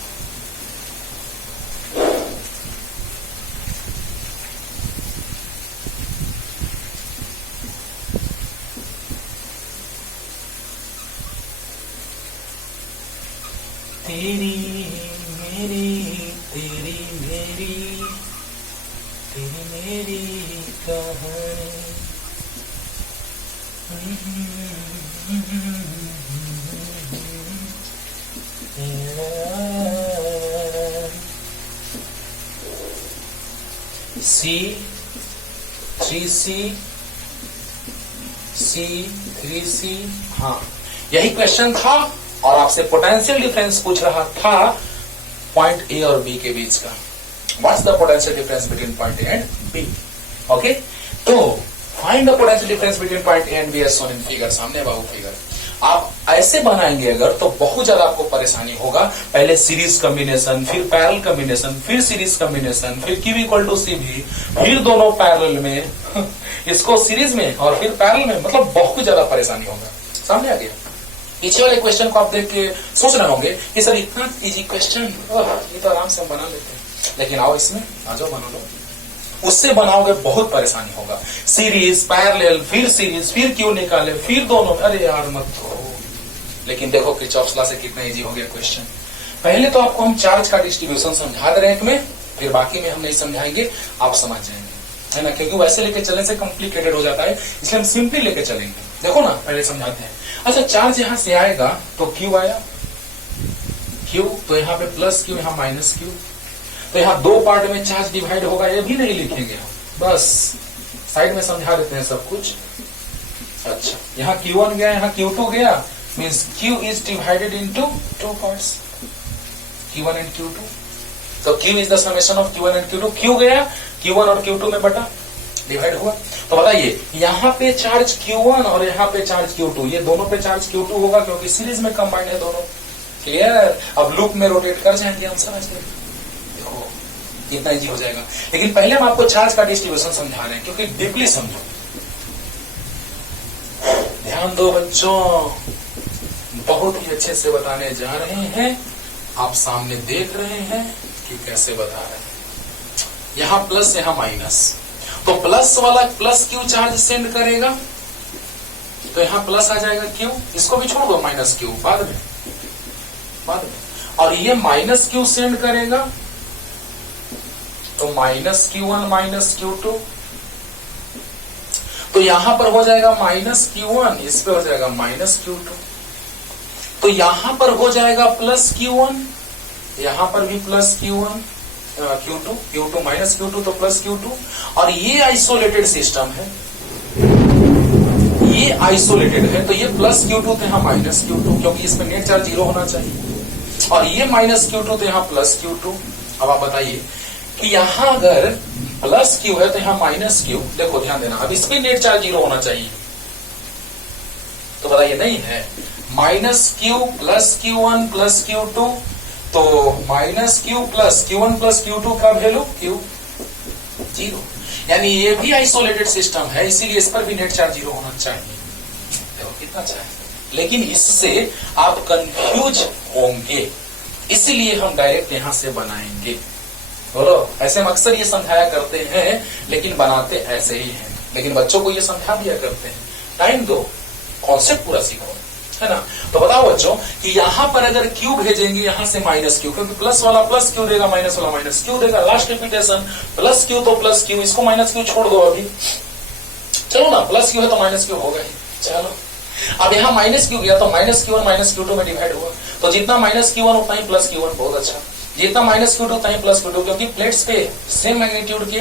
तेरी मेरी, तेरी मेरी, तेरी मेरी कहानी। C3C हाँ, यही क्वेश्चन था और आपसे पोटेंशियल डिफरेंस पूछ रहा था पॉइंट ए और बी के बीच का। What's the potential difference between point A and B? Okay, तो find the potential difference between point A and B as shown in figure. सामने बाबू फिगर आप ऐसे बनाएंगे अगर तो बहुत ज्यादा आपको परेशानी होगा। पहले सीरीज कॉम्बिनेशन, फिर पैरेलल कॉम्बिनेशन, फिर सीरीज कॉम्बिनेशन, फिर Q इक्वल टू CV, फिर दोनों पैरेलल में इसको सीरीज में और फिर पैरेलल में, मतलब बहुत ज्यादा परेशानी होगा। सामने आ गया। पीछे वाले क्वेश्चन को आप देख के सोच रहे होंगे कि सर इतना इजी क्वेश्चन, ये तो आराम से हम बना लेते हैं, लेकिन आओ इसमें आ जाओ, बना लो। उससे बनाओगे बहुत परेशानी होगा। सीरीज, पैरेलल, फिर सीरीज, फिर क्यू निकाले, फिर दोनों, अरे यार मत हो। लेकिन देखो किरचॉफ्स लॉ से कितना इजी हो गया क्वेश्चन। पहले तो आपको हम चार्ज का डिस्ट्रीब्यूशन समझा दे रहे हैं में, फिर बाकी में हम नहीं समझाएंगे, आप समझ जाएंगे, है ना। क्योंकि वैसे लेके चलने से कॉम्प्लिकेटेड हो जाता है, इसलिए हम सिंपली लेके चलेंगे। देखो ना, पहले समझाते हैं। अच्छा, चार्ज यहां से आएगा तो क्यू आया, क्यू तो यहाँ पे प्लस क्यू, यहाँ माइनस क्यू, तो यहाँ दो पार्ट में चार्ज डिवाइड होगा, ये भी नहीं लिखेंगे हम, बस साइड में समझा देते हैं सब कुछ। अच्छा, यहाँ Q1 गया, यहाँ Q2 गया, means Q is divided into two parts, Q1 and Q2। तो Q is the summation of Q1 and Q2। Q गया, Q1 और Q2 में बटा, डिवाइड हुआ। तो बताइए, यहाँ पे चार्ज Q1 और यहाँ पे चार्ज Q2, ये दोनों पे चार्ज Q2 होगा क्योंकि सीरीज में कंबाइंड है दोनों। क्लियर? अब लूप में रोटेट कर जाएंगे, आंसर आ जाएगा। देखो कितना इजी हो जाएगा। लेकिन पहले हम आपको चार्ज का डिस्ट्रीब्यूशन समझा रहे हैं, क्योंकि डीपली समझो, ध्यान दो बच्चों, बहुत ही अच्छे से बताने जा रहे हैं। आप सामने देख रहे हैं कि कैसे बता रहे हैं। यहाँ प्लस, यहाँ माइनस, तो प्लस वाला प्लस क्यू चार्ज सेंड करेगा, तो यहाँ प्लस आ जाएगा क्यू, इसको भी छोड़ दो, माइनस क्यू बाद में। और ये माइनस क्यू सेंड करेगा, तो माइनस Q1 माइनस Q2, तो यहां पर हो जाएगा माइनस Q1, इस पे हो जाएगा माइनस Q2, तो यहां पर हो जाएगा प्लस Q1, यहां पर भी plus Q1 Q2 minus Q2 तो प्लस Q2। और ये आइसोलेटेड सिस्टम है, ये आइसोलेटेड है, तो ये प्लस Q2 तो यहाँ माइनस Q2, क्योंकि इसमें नेट चार्ज 0 होना चाहिए। और ये माइनस Q2 तो यहाँ प्लस Q2। अब आप बताइए कि यहाँ अगर प्लस Q है तो यहाँ माइनस Q, देखो ध्यान देना, अब इसमें नेट चार्ज 0 होना चाहिए, तो बताइए नहीं है। Minus Q plus Q1 plus Q2, तो minus Q plus Q1 plus Q2 का वैल्यू Q 0, यानी ये भी आइसोलेटेड सिस्टम है, इसीलिए इस पर भी नेट चार्ज 0 होना चाहिए। देखो कितना अच्छा है, लेकिन इससे आप कंफ्यूज होंगे, इसीलिए हम डायरेक्ट यहां से बनाएंगे। बोलो, ऐसे हम अक्सर ये समझाया करते हैं लेकिन बनाते ऐसे ही हैं। लेकिन बच्चों को ये समझा दिया करते हैं, टाइम दो, कॉन्सेप्ट पूरा सीखो, है ना। तो बताओ बच्चों कि यहां पर अगर क्यू भेजेंगे यहां से माइनस क्यू, क्योंकि प्लस वाला प्लस क्यू देगा, माइनस वाला माइनस क्यू देगा। लास्ट रिपीटेशन, प्लस क्यू तो प्लस क्यू, इसको माइनस क्यू छोड़ दो अभी, चलो ना, प्लस क्यू है तो माइनस क्यू होगा ही। चलो अब यहाँ माइनस क्यू गया तो minus Q one minus Q two में डिवाइड हुआ, तो जितना माइनस क्यू वन उतना ही प्लस क्यू वन, बहुत अच्छा। जितना माइनस क्यू टू उतना ही प्लस क्यू टू, क्योंकि प्लेट्स पे सेम मैग्नीट्यूड के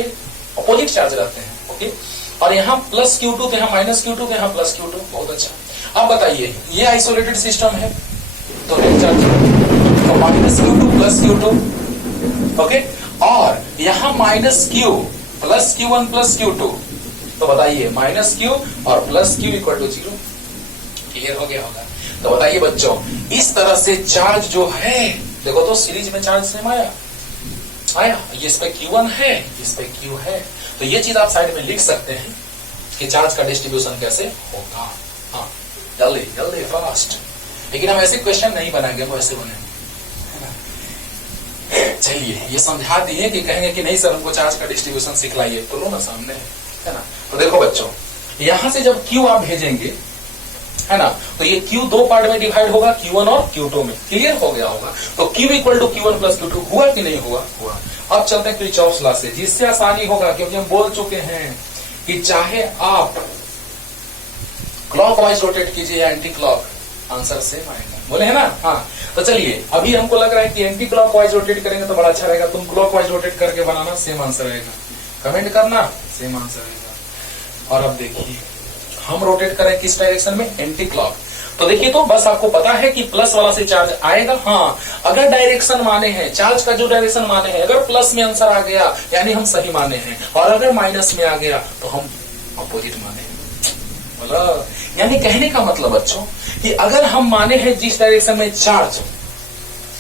अपोजिट चार्ज रहते हैं, ओके। और यहाँ प्लस क्यू टू तो यहाँ माइनस क्यू टू, तो यहाँ प्लस क्यू टू, बहुत अच्छा। अब बताइए, ये आइसोलेटेड सिस्टम है तो नेट चार्ज तो minus Q two plus Q two, okay. और यहाँ minus Q plus Q one plus Q two, तो बताइए माइनस क्यू और plus Q equal to zero. Clear हो गया होगा। तो बताइए बच्चों, इस तरह से चार्ज जो है, देखो तो सीरीज में चार्ज सेम आया, ये इस पे Q1 है, इस पे Q है, तो ये चीज आप साइड में लिख सकते हैं कि चार्ज का डिस्ट्रीब्यूशन कैसे होगा। हाँ, जल्दी जल्दी फास्ट। लेकिन हम ऐसे क्वेश्चन नहीं बनाएंगे, हम ऐसे बनेंगे। चलिए, ये समझा दिए कि कहेंगे कि नहीं सर हमको चार्ज का डिस्ट्रीब्यूशन सिखलाइए, तो लो ना सामने, है ना। तो देखो बच्चों, यहां से जब Q आप भेजेंगे, है ना, तो ये Q दो पार्ट में डिवाइड होगा, Q1 और Q2 में। क्लियर हो गया होगा। तो Q equal to Q1 plus Q2 हुआ कि नहीं हुआ? हुआ। अब चलते हैं किरचॉफ्स लॉ से, जिससे आसानी होगा, क्योंकि हम बोल चुके हैं कि चाहे आप क्लॉकवाइज रोटेट कीजिए या एंटी क्लॉक, आंसर सेम आएगा। बोले है ना। हाँ, तो चलिए, अभी हमको लग रहा है कि एंटी क्लॉकवाइज रोटेट करेंगे तो बड़ा अच्छा रहेगा। तुम क्लॉकवाइज रोटेट करके बनाना, सेम आंसर आएगा। कमेंट करना, सेम आंसर आएगा। और अब देखिए, हम रोटेट करें किस डायरेक्शन में? Anti clock. तो देखिए, तो बस आपको पता है कि प्लस वाला से चार्ज आएगा। हाँ, अगर डायरेक्शन माने हैं, चार्ज का जो डायरेक्शन माने हैं, अगर प्लस में आंसर आ गया यानी हम सही माने हैं, और अगर माइनस में आ गया तो हम अपोजिट माने हैं। बोला, यानी कहने का मतलब बच्चों कि अगर हम माने हैं जिस डायरेक्शन में चार्ज,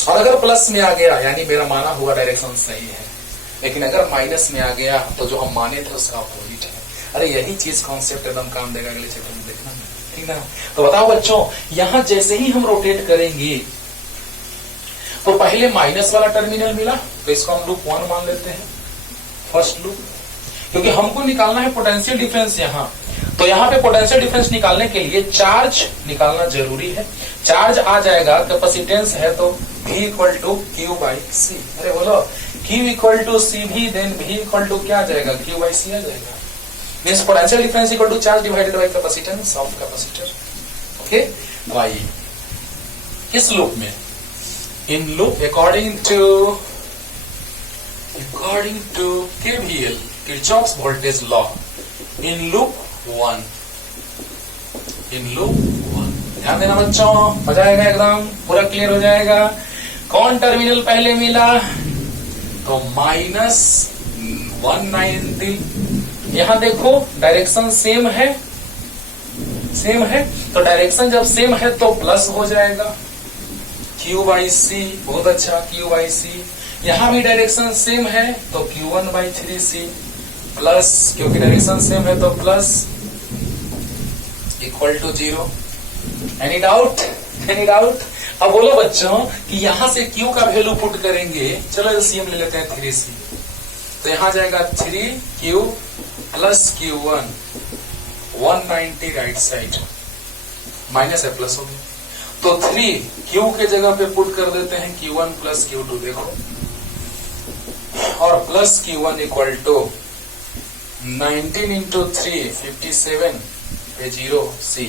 और अगर प्लस में आ गया यानी मेरा माना हुआ डायरेक्शन सही है, लेकिन अगर माइनस में आ गया तो जो हम माने थे उसका अपोजिट है। अरे यही चीज कॉन्सेप्ट एकदम काम देगा, अगले चैप्टर में देखना, ठीक ना। तो बताओ बच्चों, यहां जैसे ही हम रोटेट करेंगे तो पहले माइनस वाला टर्मिनल मिला, तो इसको हम लूप 1 मान लेते हैं, फर्स्ट लूप, क्योंकि हमको निकालना है पोटेंशियल डिफरेंस यहाँ। तो यहाँ पे पोटेंशियल डिफरेंस निकालने के लिए चार्ज निकालना जरूरी है। चार्ज आ जाएगा, कैपेसिटेंस है तो V equal to Q by C. अरे बोलो, Q इक्वल टू सी भी, देन V इक्वल टू क्या आ जाएगा? Q बाई सी आ जाएगा। Means potential difference equal to charge divided by capacitance of capacitor. Okay, भाई किस लूप में? In loop according to KVL, Kirchhoff's voltage law, in loop 1, in loop 1। ध्यान देना बच्चों, मजा आएगा, एकदम पूरा क्लियर हो जाएगा। कौन टर्मिनल पहले मिला? तो माइनस 190। यहां देखो डायरेक्शन सेम है, सेम है, तो डायरेक्शन जब सेम है तो प्लस हो जाएगा, Q बाई सी। बहुत अच्छा, Q बाई सी। यहां भी डायरेक्शन सेम है तो Q1 बाई 3C प्लस, क्योंकि डायरेक्शन सेम है तो plus, equal to 0। Any doubt? Any doubt? अब बोलो बच्चों कि यहां से Q का वैल्यू पुट करेंगे, चलो एलसीएम ले लेते हैं 3C, तो यहां जाएगा 3Q plus Q1, 190 right side, minus है प्लस हो गया, तो 3Q के जगह पे पुट कर देते हैं Q1 प्लस Q2, देखो, और plus Q1 equal to 19 into 3, 57 पे 0C,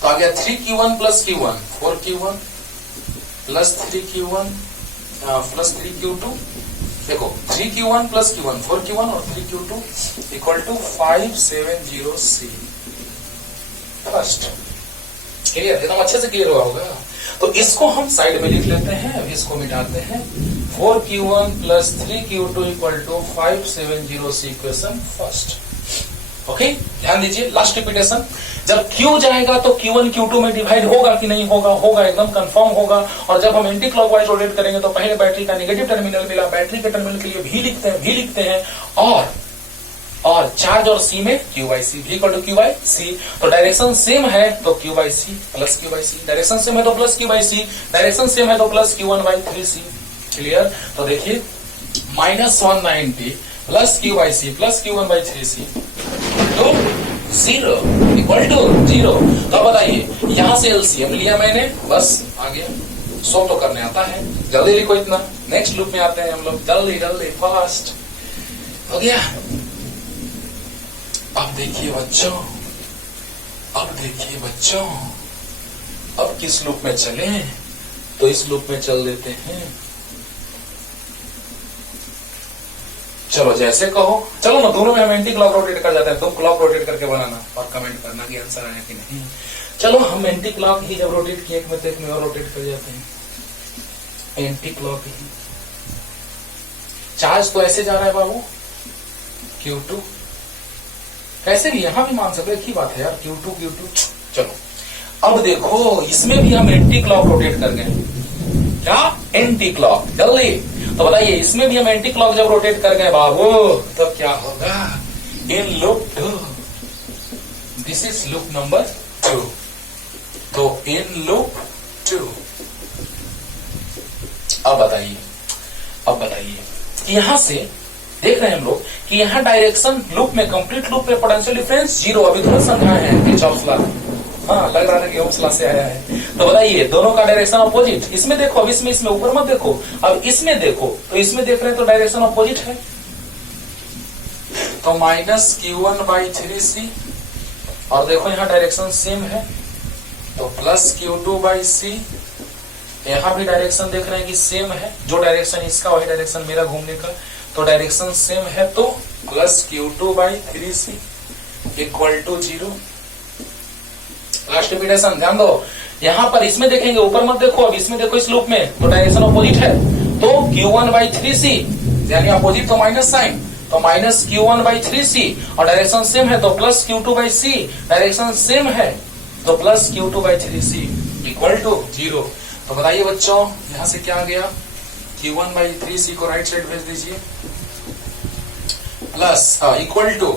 तो आ गया 3Q1 plus Q1, 4Q1 plus 3Q1 plus 3Q2, देखो 3Q1 प्लस Q1, 4Q1 और 3Q2 equal to 570C first. Clear? एकदम अच्छे से क्लियर हुआ होगा। तो इसको हम साइड में लिख लेते हैं, अभी इसको मिटाते हैं। 4Q1 plus 3Q2 equal to 570C equation first. Okay, ध्यान दीजिए, लास्ट रिपीटेशन, जब Q जाएगा तो Q1 Q2 में डिवाइड होगा कि नहीं होगा? होगा, एकदम कंफर्म होगा। और जब हम एंटी क्लॉकवाइज रोटेट करेंगे तो पहले बैटरी का नेगेटिव टर्मिनल मिला, बैटरी के टर्मिनल के लिए V लिखते हैं, और चार्ज और C में Q by C, V equal to Q by C. तो डायरेक्शन सेम है तो Q by C plus Q by C, direction same है तो plus Q by C, direction same है तो plus Q1 by 3C। Clear? तो देखिए -190 plus Q by C plus Q one by 3c तो 0 equal to 0। तो अब बताइए यहां से एलसीएम लिया मैंने, बस आ गया। सॉल्व तो करने आता है, जल्दी लिखो इतना। नेक्स्ट लूप में आते हैं हम लोग, जल्दी जल्दी फास्ट। हो गया। अब देखिए बच्चों, अब देखिए बच्चों, अब किस लूप में चले? तो इस लूप में चल देते हैं। चलो जैसे कहो, चलो ना दोनों में हम एंटी क्लॉक रोटेट कर जाते हैं। तुम क्लॉक रोटेट करके बनाना और कमेंट करना कि आंसर आया कि नहीं। चलो हम एंटी क्लॉक ही जब रोटेट किए, एक में तो एक में और रोटेट कर जाते हैं। एंटी क्लॉक ही। चार्ज तो ऐसे जा रहा है बाबू, Q2। कैसे भी यहां भी मान सकते, एक ही बात है यार, Q2। चलो अब देखो इसमें भी हम एंटी क्लॉक रोटेट कर गए। क्या? Anti clock. जल्दी तो बताइए, इसमें भी हम एंटी क्लॉक जब रोटेट कर गए बाबू, तो क्या होगा? In loop 2, this is loop number 2। तो इन लूप 2। अब बताइए यहां से देख रहे हैं हम लोग कि यहां डायरेक्शन लूप में, कंप्लीट लूप में पोटेंशियल डिफरेंस 0 अभी तुरंत समझाए हैं किरचॉफ लॉ। हाँ लग रहा था कि ओम्स लॉ से आया है। तो बताइए दोनों का डायरेक्शन अपोजिट। इसमें देखो, अब इसमें ऊपर मत देखो, अब इसमें देखो, तो इसमें देख रहे हैं तो डायरेक्शन अपोजिट है। तो -Q1/3c, और देखो यहाँ डायरेक्शन सेम है तो प्लस Q2/c। यहाँ भी डायरेक्शन देख रहे हैं कि सेम है, जो डायरेक्शन इसका वही डायरेक्शन मेरा घूमने का, तो डायरेक्शन सेम है तो plus Q2/3c equal to 0। Last repetition ध्यान दो, यहां पर इसमें देखेंगे, ऊपर मत देखो, अब इसमें देखो, इस लूप में तो डायरेक्शन अपोजिट है तो Q1/3c, यानी अपोजिट तो माइनस साइन, तो माइनस Q1/3c, और डायरेक्शन सेम है तो प्लस Q2/c, डायरेक्शन सेम है तो प्लस Q2/3c इक्वल टू 0। तो बताइए बच्चों यहां से क्या आ गया? Q1/3c को राइट साइड भेज दीजिए, प्लस इक्वल टू,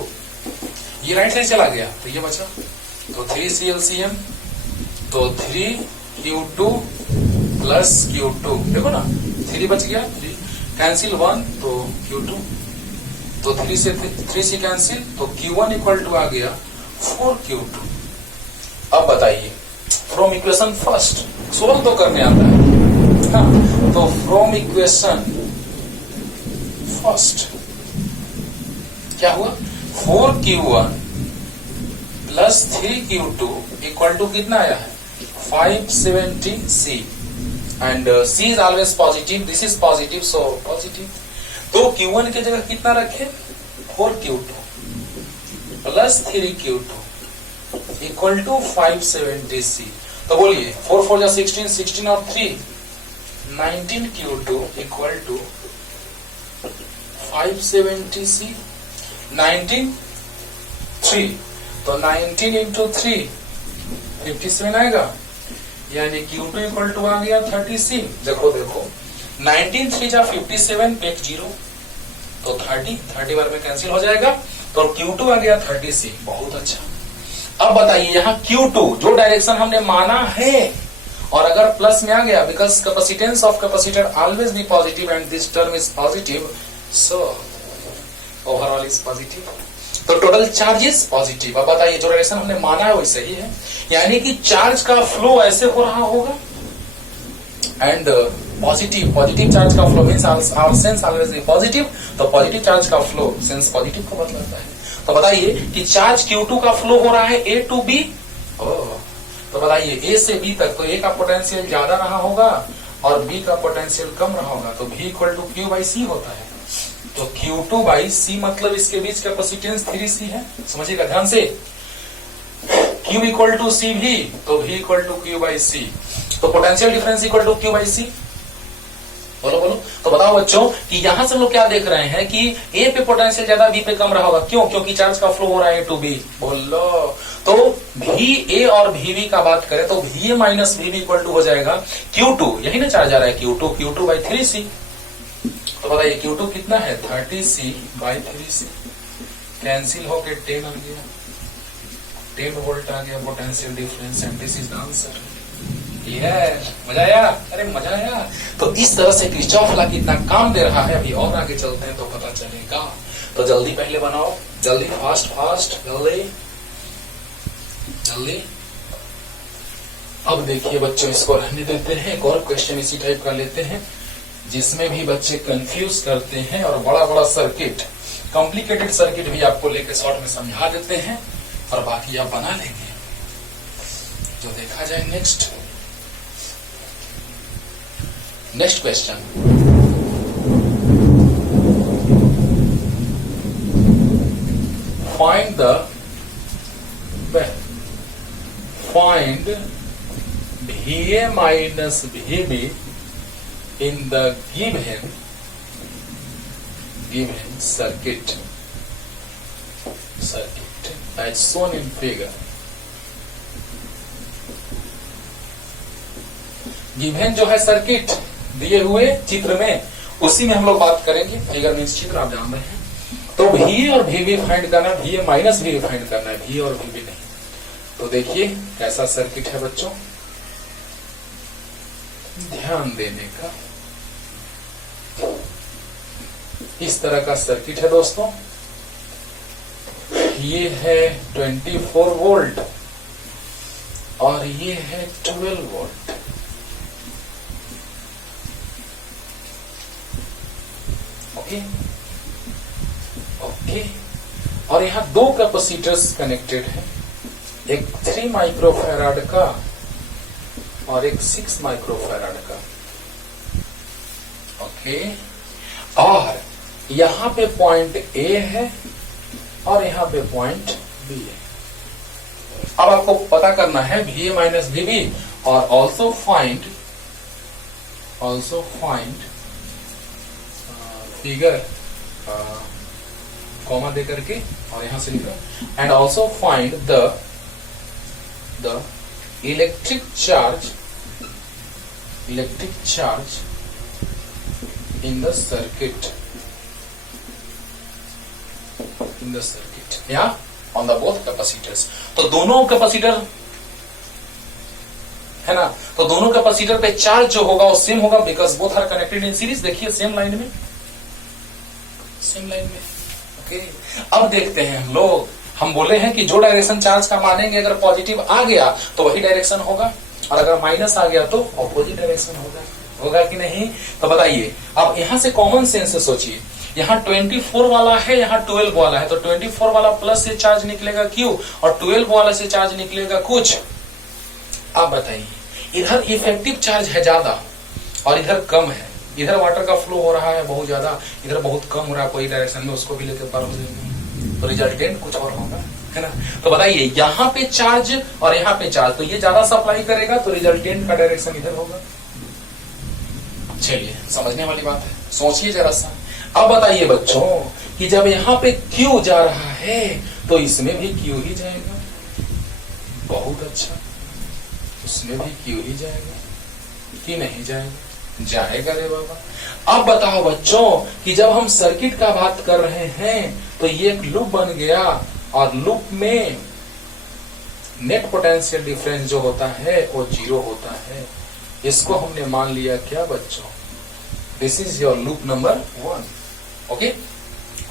ये राइट साइड चला गया तो ये बचा, तो 3c LCM, तो 3Q2 प्लस Q2, देखो ना 3 बच गया, 3 कैंसिल 1 तो Q2, तो 3 से 3c कैंसिल, तो Q1 इक्वल टू आ गया 4Q2। अब बताइए फ्रॉम इक्वेशन फर्स्ट, सोल्व तो करने आता है। हाँ, तो फ्रॉम इक्वेशन फर्स्ट क्या हुआ? 4Q1 plus 3Q2 equal to कितना आया है? 570c, and c is always positive, this is positive, so positive. तो Q1 की जगह कितना रखे? 4Q2 plus 3Q2 equal to 570c। तो बोलिए 4 4 16, 16 और 3 19Q2 इक्वल टू 570c, 19 3, तो 19 इंटू 3 57 आएगा, यानी Q2 इक्वल टू आ गया 30c। देखो 19 3 जा 57, पेट 0, तो 30 बार में कैंसिल हो जाएगा, तो Q2 आ गया 30c। बहुत अच्छा। अब बताइए यहाँ Q2 जो डायरेक्शन हमने माना है, और अगर प्लस में आ गया, because capacitance of capacitor always be positive and this term is positive, so overall is positive, तो टोटल चार्ज इज पॉजिटिव। अब बताइए जो डायरेक्शन हमने माना है वैसे ही है, यानी कि चार्ज का फ्लो ऐसे हो रहा होगा, एंड पॉजिटिव चार्ज का flow means our sense always is positive, तो पॉजिटिव चार्ज का फ्लो सेंस पॉजिटिव को बतलाता है। तो बताइए कि चार्ज Q2 का फ्लो हो रहा है A टू B, तो बताइए A से B तक, तो A का पोटेंशियल ज्यादा रहा होगा और B का पोटेंशियल कम रहा होगा, तो V इक्वल टू Q/C होता है। तो Q2/C मतलब इसके बीच कैपेसिटेंस 3C है, समझिएगा ध्यान से। Q इक्वल टू CV, तो V इक्वल टू Q/C, तो potential difference equal to Q/C। बोलो तो बताओ बच्चों कि यहां से हम लोग क्या देख रहे हैं कि A पे पोटेंशियल ज्यादा, B पे कम रहा होगा, क्यों? क्योंकि चार्ज का फ्लो हो रहा है A टू B। बोलो तो VA और VB का बात करें तो VA minus VB equal to हो जाएगा Q2, यही ना चार्ज आ रहा है Q2/3C। तो बताइए Q2 कितना है? 30C/3C, कैंसिल होके 10 आ गया, 10 वोल्ट आ गया potential difference, and this is the answer. Yes, मजा आया? अरे मजा आया। तो इस तरह से किरचॉफ लॉ कितना काम दे रहा है, अभी और आगे चलते हैं तो पता चलेगा। तो जल्दी पहले बनाओ, जल्दी, फास्ट फास्ट, जल्दी जल्दी। अब देखिए बच्चों, इसको रहने देते हैं, एक और क्वेश्चन इसी टाइप का लेते हैं जिसमें भी बच्चे कंफ्यूज करते हैं और बड़ा बड़ा सर्किट, कॉम्प्लिकेटेड सर्किट भी आपको लेके शॉर्ट में समझा देते हैं और बाकी आप बना लेंगे। जो देखा जाए next question. Find VA minus VB in the given circuit as shown in figure। Given जो है सर्किट दिए हुए चित्र में, उसी में हम लोग बात करेंगे। फिगर मीन्स चित्र, आप जान रहे हैं। तो VA और VB फाइंड करना है, VA माइनस VB फाइंड करना है, VA और VB नहीं। तो देखिए कैसा सर्किट है बच्चों, ध्यान देने का। इस तरह का सर्किट है दोस्तों। ये है 24 वोल्ट और ये है 12 वोल्ट। ओके, और यहाँ दो कैपेसिटर्स कनेक्टेड हैं, एक 3 माइक्रोफैराड का और एक 6 माइक्रोफैराड का। ओके, और यहाँ पे पॉइंट A है और यहाँ पे पॉइंट B है। अब आपको पता करना है VA माइनस VB और ऑल्सो फाइंड फिगर कॉमा दे करके और यहां से लिखा, and also find the electric charge in the circuit या ऑन द बोथ कैपेसिटर्स। तो दोनों कैपेसिटर है ना, तो दोनों कैपेसिटर पे चार्ज जो होगा वो सेम होगा, because both are connected in series. देखिए सेम लाइन में। ओके, अब देखते हैं हम लोग, हम बोले हैं कि जो डायरेक्शन चार्ज का मानेंगे, अगर पॉजिटिव आ गया तो वही डायरेक्शन होगा और अगर माइनस आ गया तो ऑपोजिट डायरेक्शन होगा कि नहीं। तो बताइए, अब यहां से कॉमन सेंस से सोचिए, यहाँ 24 वाला है, यहाँ 12 वाला है, तो 24 वाला प्लस से चार्ज निकलेगा Q और 12 वाला से चार्ज निकलेगा कुछ। आप बताइए, इधर इफेक्टिव चार्ज है ज्यादा और इधर कम है, इधर वाटर का फ्लो हो रहा है बहुत ज्यादा, इधर बहुत कम हो रहा है कोई डायरेक्शन में, उसको भी लेकर पार हो जाएंगे, तो रिजल्टेंट कुछ और होगा, है ना। तो बताइए, यहाँ पे चार्ज और यहाँ पे चार्ज, तो ये ज्यादा सप्लाई करेगा तो रिजल्टेंट का डायरेक्शन इधर होगा। चलिए, समझने वाली बात है, सोचिए जरा सा। अब बताइए बच्चों कि जब यहाँ पे Q जा रहा है तो इसमें भी Q ही जाएगा। बहुत अच्छा, उसमें भी Q ही जाएगा कि नहीं जाएगा? जाएगा रे बाबा। अब बताओ बच्चों कि जब हम सर्किट का बात कर रहे हैं तो ये एक लूप बन गया और लूप में नेट पोटेंशियल डिफरेंस जो होता है वो 0 होता है। इसको हमने मान लिया क्या बच्चों? This is your loop number 1। Okay,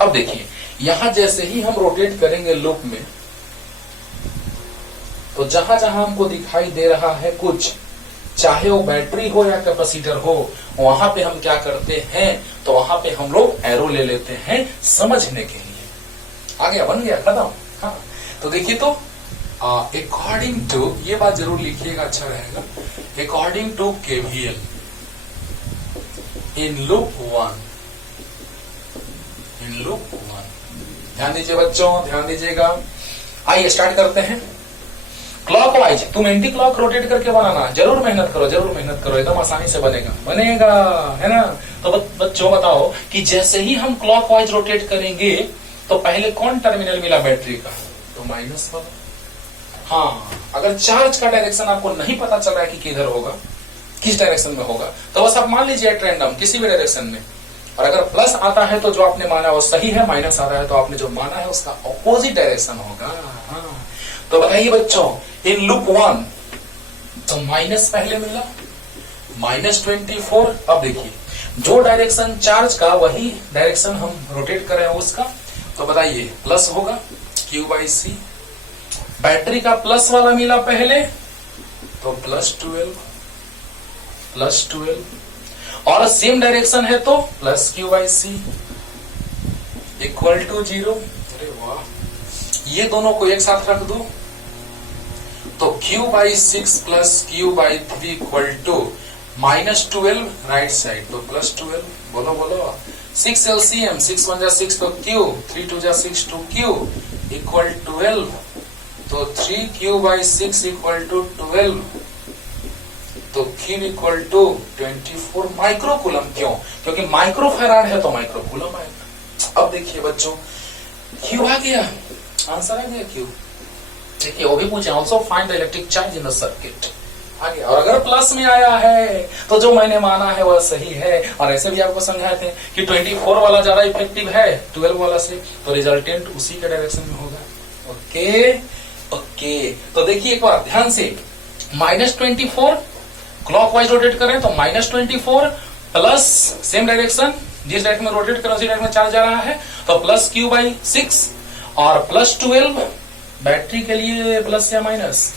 अब देखिए, यहां जैसे ही हम रोटेट करेंगे लूप में, तो जहां जहां हमको दिखाई दे रहा है कुछ, चाहे वो बैटरी हो या कैपेसिटर हो, वहां पे हम क्या करते हैं, तो वहां पे हम लोग एरो ले लेते हैं समझने के लिए। आ गया, बन गया, खत्म। हाँ, तो देखिए, तो अकॉर्डिंग टू, ये बात जरूर लिखिएगा, अच्छा रहेगा। According to KVL in loop 1, ध्यान दीजिए बच्चों, ध्यान दीजिएगा। आइए स्टार्ट करते हैं। क्लॉकवाइज, तुम एंटी क्लॉक रोटेट करके बनाना, जरूर मेहनत करो, एकदम आसानी से बनेगा, है ना। तो बच्चों बताओ कि जैसे ही हम क्लॉकवाइज रोटेट करेंगे तो पहले कौन टर्मिनल मिला बैटरी का? तो माइनस वाला। हाँ, अगर चार्ज का डायरेक्शन आपको नहीं पता चल रहा है कि किधर होगा, किस डायरेक्शन में होगा, तो बस आप मान लीजिए एट रैंडम किसी भी डायरेक्शन में, और अगर प्लस आता है तो जो आपने माना वो सही है, माइनस आता है तो आपने जो माना है उसका ऑपोजिट डायरेक्शन होगा। हाँ, तो बताइए बच्चों, इन लूप 1 तो माइनस पहले मिला, -24। अब देखिए जो डायरेक्शन चार्ज का वही डायरेक्शन हम रोटेट कर रहे हैं उसका, तो बताइए प्लस होगा Q/C। बैटरी का प्लस वाला मिला पहले तो +12 और सेम डायरेक्शन है तो प्लस Q/C इक्वल टू 0। अरे वाह, ये दोनों को एक साथ रख दो तो Q/6 plus Q/3 equal to -12 right side तो +12। बोलो बोलो 6 LCM, 6 1 जा 6 तो Q, 3 2 जा 6 2 Q इक्वल 12 तो 3Q/6 इक्वल टू 12 तो Q इक्वल टू 24 माइक्रोकूलम। क्यों? क्योंकि माइक्रोफैराड है तो माइक्रोकूलम आएगा। अब देखिए बच्चों Q आ गया, आंसर आ गया Q। देखिए वो भी पूछे also find the electric charge in the circuit आ गया। और अगर प्लस में आया है तो जो मैंने माना है वह सही है। और ऐसे भी आपको समझाए थे कि 24 वाला ज्यादा इफेक्टिव है 12 वाला से, तो रिजल्टेंट उसी के डायरेक्शन में होगा। ओके ओके, तो देखिए एक बार ध्यान से, -24 क्लॉकवाइज रोटेट करें तो -24 प्लस सेम डायरेक्शन, जिस डायरेक्शन में रोटेट करें उसी डायरेक्शन में चार्ज जा रहा है तो प्लस Q/6 और +12 बैटरी के लिए प्लस या माइनस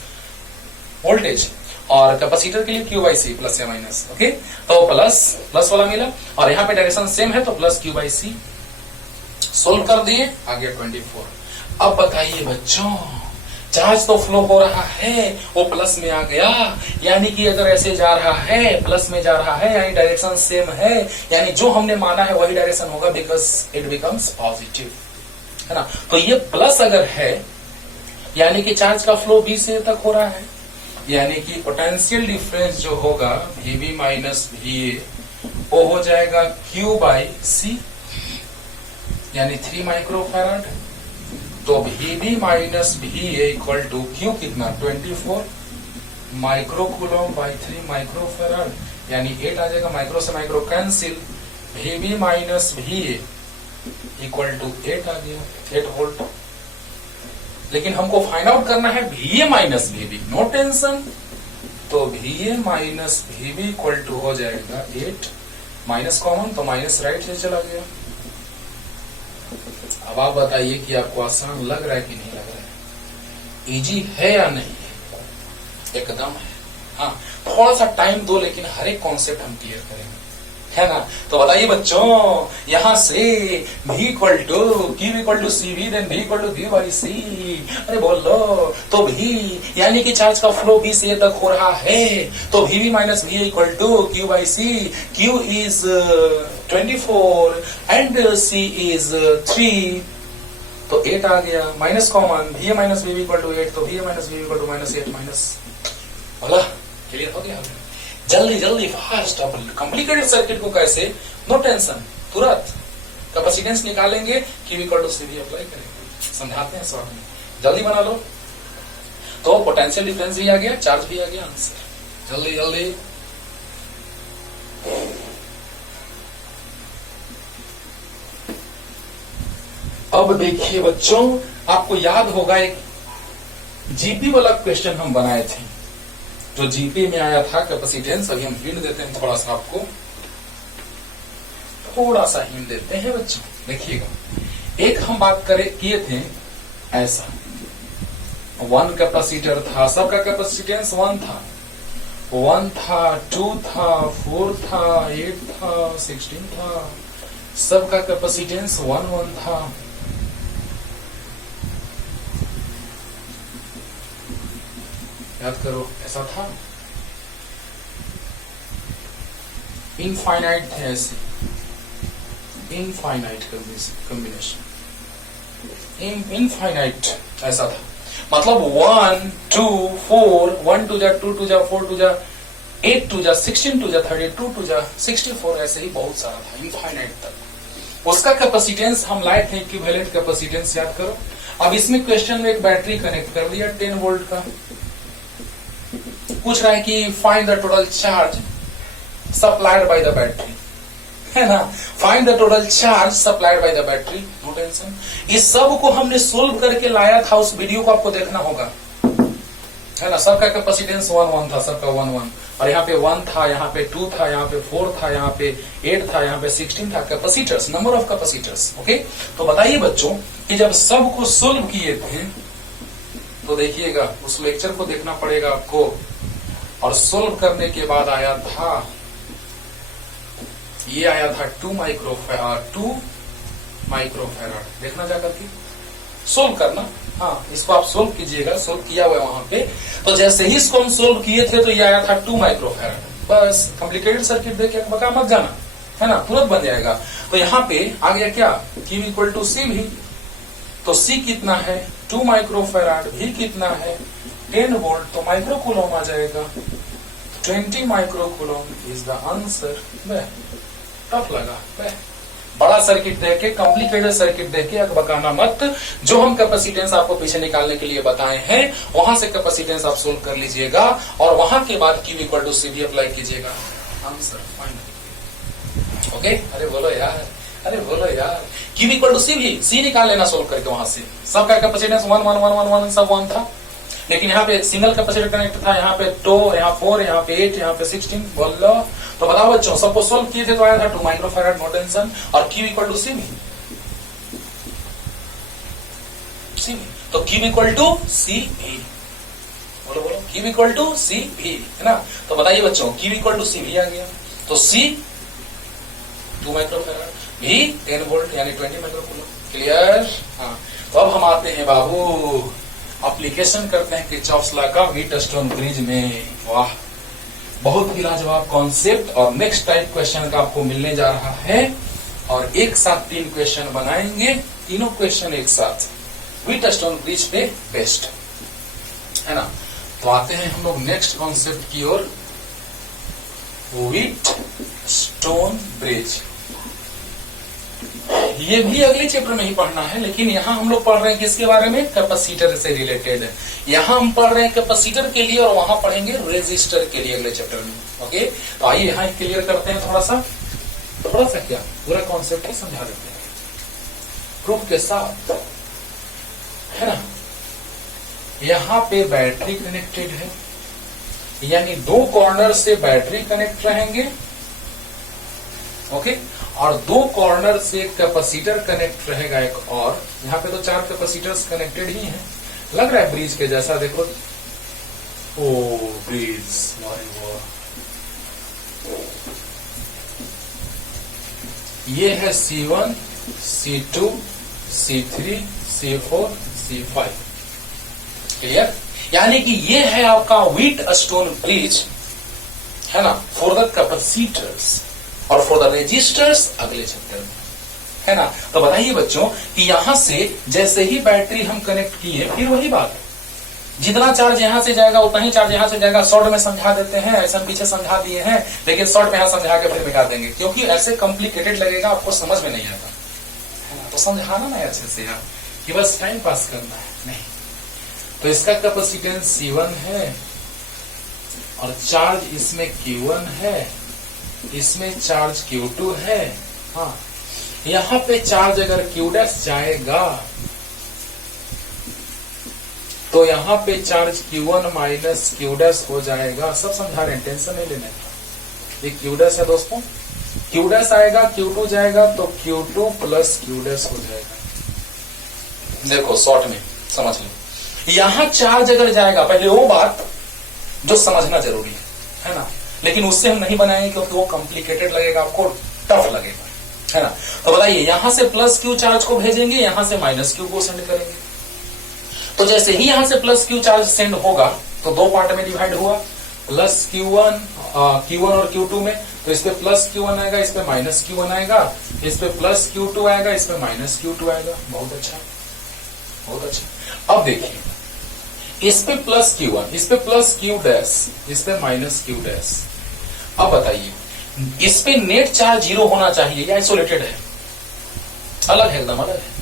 वोल्टेज और कैपेसिटर के लिए Q/C प्लस या माइनस। ओके, तो प्लस वाला मिला और यहाँ पे डायरेक्शन सेम है तो प्लस Q/C सोल्व कर दिए, आ गया 24। अब बताइए बच्चों चार्ज तो फ्लो हो रहा है, वो प्लस में आ गया, यानी कि अगर ऐसे जा रहा है प्लस में जा रहा है यानी डायरेक्शन सेम है, यानी जो हमने माना है वही डायरेक्शन होगा बिकॉज इट बिकम्स पॉजिटिव, है ना। तो ये प्लस अगर है यानी कि चार्ज का फ्लो B से तक हो रहा है, यानी कि पोटेंशियल डिफरेंस जो होगा VB माइनस VA वो हो जाएगा Q/C यानी 3 माइक्रोफैराड। तो VB minus VA equal to Q कितना 24 माइक्रोकूलम बाई 3 माइक्रोफैराड यानी 8 आ जाएगा, माइक्रो से micro cancel, VB minus VA equal to 8 आ गया, 8 वोल्ट। लेकिन हमको फाइंड आउट करना है VA minus VB, no tension. तो VA minus VB equal to हो जाएगा 8, माइनस कॉमन तो माइनस राइट से चला गया। अब आप बताइए कि आपको आसान लग रहा है कि नहीं लग रहा है, इजी है या नहीं है? एकदम है। हाँ, थोड़ा सा टाइम दो लेकिन हर एक कॉन्सेप्ट हम क्लियर करेंगे, है ना। तो बताइए बच्चों यहां से V equal to Q equal to CV then V equal to V/C। अरे बोलो तो V यानी कि चार्ज का फ्लो B से A तक हो रहा है तो VB minus VA equal to Q/C। Q is 24 and C is 3 तो 8 आ गया, minus common, VA minus VB equal to 8 तो VA minus VB equal to -8 minus. बोला क्लियर हो गया? जल्दी जल्दी फास्ट। अब कॉम्प्लिकेटेड सर्किट को कैसे, नो टेंशन, तुरंत कैपेसिटेंस निकालेंगे, Q equal to CV apply करेंगे, समझाते हैं शॉर्ट में, जल्दी बना लो। तो पोटेंशियल डिफरेंस भी आ गया, चार्ज भी आ गया, आंसर जल्दी जल्दी। अब देखिए बच्चों आपको याद होगा एक जीपी वाला क्वेश्चन हम बनाए थे, जो जीपी में आया था कैपेसिटेंस। अभी हम हिंट देते हैं, थोड़ा सा आपको थोड़ा सा हिंट देते हैं बच्चों, देखिएगा। एक हम बात किए थे ऐसा, 1 कैपेसिटर था, सबका कैपेसिटेंस 1 था, 1 था, 2 था, 4 था, 8 था, 16 था, सबका कैपेसिटेंस 1 था। याद करो ऐसा था, इनफाइनाइट थे ऐसे, इनफाइनाइट कॉम्बिनेशन, इनफाइनाइट ऐसा था, मतलब 1 2 4 1 2 जा 2 2 जा 4 2 जा 8 2 जा 16 2 जा 32 2 जा 64, ऐसे ही बहुत सारा था इनफाइनाइट तक। उसका कैपेसिटेंस हम लाए थे इक्विवेलेंट कैपेसिटेंस, याद करो। अब इसमें क्वेश्चन में एक बैटरी कनेक्ट कर दिया 10 वोल्ट का, पूछ रहा है कि find the total charge supplied by the battery, है ना। Find the total charge supplied by the battery, no tension. इस सब को हमने सोल्व करके लाया था, उस वीडियो को आपको देखना होगा, है ना। सबका कैपेसिटेंस 1 था, सबका 1 और यहाँ पे 1 था, यहाँ पे 2 था, यहाँ पे 4 था, यहाँ पे 8 था, यहाँ पे 16 था। Capacitors, number of capacitors. Okay, तो बताइए बच्चों कि जब सबको सोल्व किए थे तो देखिएगा उस लेक्चर को देखना पड़ेगा आपको, और सोल्व करने के बाद आया था, ये आया था 2 माइक्रोफैराड। देखना जाकर के सोल्व करना। हाँ, इसको आप सोल्व कीजिएगा, सोल्व किया हुआ है वहां पे। तो जैसे ही इसको हम सोल्व किए थे तो ये आया था 2 माइक्रोफैराड। बस कॉम्प्लिकेटेड सर्किट देख के बका मत जाना, है ना, तुरंत बन जाएगा। तो यहाँ पे आ गया क्या, Q इक्वल टू सी भी। तो C कितना है, 2 माइक्रोफैराड, भी कितना है 10 वोल्ट, तो माइक्रोकूलम आ जाएगा 20 microcoulomb is the answer. Tough लगा, बड़ा सर्किट देख के, कॉम्प्लिकेटेड सर्किट देख के बकाना मत। जो हम कैपेसिटेंस आपको पीछे निकालने के लिए बताए हैं वहां से कैपेसिटेंस आप सोल्व कर लीजिएगा और वहां के बाद Q इक्वल टू सी भी अप्लाई कीजिएगा, आंसर फाइनल। ओके, अरे बोलो यार, अरे बोलो यार, Q इक्वल टू सी भी, सी निकाल लेना सोल्व करके वहां से। सबका कैपेसिटेंस 1 सब 1 था, लेकिन यहाँ पे सिंगल कैपेसिटर कनेक्ट था, यहाँ पे 2, यहाँ 4, यहाँ पे 8, यहाँ पे 16। बोलो तो बताओ बच्चों, सबको सोल्व किए थे तो आया था 2 माइक्रोफैराड, नो टेंशन। और Q इक्वल टू सी भी, तो Q इक्वल टू सी भी, बोलो बोलो, Q इक्वल टू सी भी, है ना। तो बताइए बच्चों, Q इक्वल टू सी भी आ गया, तो C 2 माइक्रोफैराड, भी 10 वोल्ट यानी 20 माइक्रोकूलम। क्लियर। हाँ, तो अब हम आते हैं बाबू, एप्लीकेशन करते हैं किरचॉफ्स लॉ का व्हीटस्टोन ब्रिज में। वाह, बहुत ही लाजवाब कॉन्सेप्ट। और नेक्स्ट टाइप क्वेश्चन का आपको मिलने जा रहा है, और एक साथ 3 क्वेश्चन बनाएंगे, तीनों क्वेश्चन एक साथ व्हीटस्टोन ब्रिज पे बेस्ट, है ना। तो आते हैं हम लोग नेक्स्ट कॉन्सेप्ट की ओर, व्हीटस्टोन ब्रिज। ये भी अगले चैप्टर में ही पढ़ना है, लेकिन यहाँ हम लोग पढ़ रहे हैं किसके बारे में, कैपेसिटर से रिलेटेड है। यहाँ हम पढ़ रहे हैं कैपेसिटर के लिए और वहां पढ़ेंगे रेजिस्टर के लिए अगले चैप्टर में। ओके, तो आइए यहाँ क्लियर करते हैं थोड़ा सा क्या, पूरा कॉन्सेप्ट समझा देते हैं प्रूफ के साथ, है ना। यहाँ पे बैटरी कनेक्टेड है, यानी 2 कॉर्नर से बैटरी कनेक्ट रहेंगे। ओके, और 2 कॉर्नर से कैपेसिटर कनेक्ट रहेगा एक, और यहाँ पे तो 4 कैपेसिटर्स कनेक्टेड ही हैं। लग रहा है ब्रिज के जैसा, देखो। ओ ब्रिज, ये है C1, C2, C3, C4, C5। Clear. यानी कि ये है आपका व्हीटस्टोन ब्रिज, है ना, फॉर द कैपेसिटर्स और फॉर द रेजिस्टर्स अगले चैप्टर में, है ना। तो बताइए बच्चों कि यहां से जैसे ही बैटरी हम कनेक्ट किए, फिर वही बात है, जितना चार्ज यहां से जाएगा उतना ही चार्ज यहां से जाएगा। शॉर्ट में समझा देते हैं, ऐसा हम पीछे समझा दिए हैं, लेकिन शॉर्ट में यहां समझा के फिर मिटा देंगे, क्योंकि ऐसे कॉम्प्लिकेटेड लगेगा, आपको समझ में नहीं आता, है ना। तो समझाना ना अच्छे से यार, कि बस टाइम पास करना है, नहीं। तो इसका कैपेसिटेंस C1 है, और चार्ज इसमें Q1 है, इसमें चार्ज Q2 है। हाँ, यहां पे चार्ज अगर Q' जाएगा तो यहां पे चार्ज Q1 माइनस Q' हो जाएगा। सब समझा रहे हैं, टेंशन नहीं लेना। ये Q' है दोस्तों, Q' आएगा, Q2 जाएगा, तो Q2 प्लस Q' हो जाएगा। देखो शॉर्ट में समझ लो, यहां चार्ज अगर जाएगा, पहले वो बात जो समझना जरूरी है ना, लेकिन उससे हम नहीं बनाएंगे क्योंकि वो कॉम्प्लिकेटेड लगेगा, आपको टफ लगेगा, है ना। तो बताइए, यहां से प्लस Q चार्ज को भेजेंगे, यहां से माइनस Q को सेंड करेंगे। तो जैसे ही यहां से प्लस Q चार्ज सेंड होगा तो 2 पार्ट में डिवाइड हुआ, प्लस Q1 और Q2 में। तो इस पे प्लस Q1 आएगा, इस पे माइनस Q1 आएगा, इस पे प्लस Q2 आएगा, इस पे माइनस Q2 आएगा। बहुत अच्छा, बहुत अच्छा। अब देखिए, इस पे प्लस Q1, इस पे प्लस Q', इस पे माइनस Q'। अब बताइए, इस पे नेट चार्ज 0 होना चाहिए या आइसोलेटेड है? अलग है, एकदम अलग है।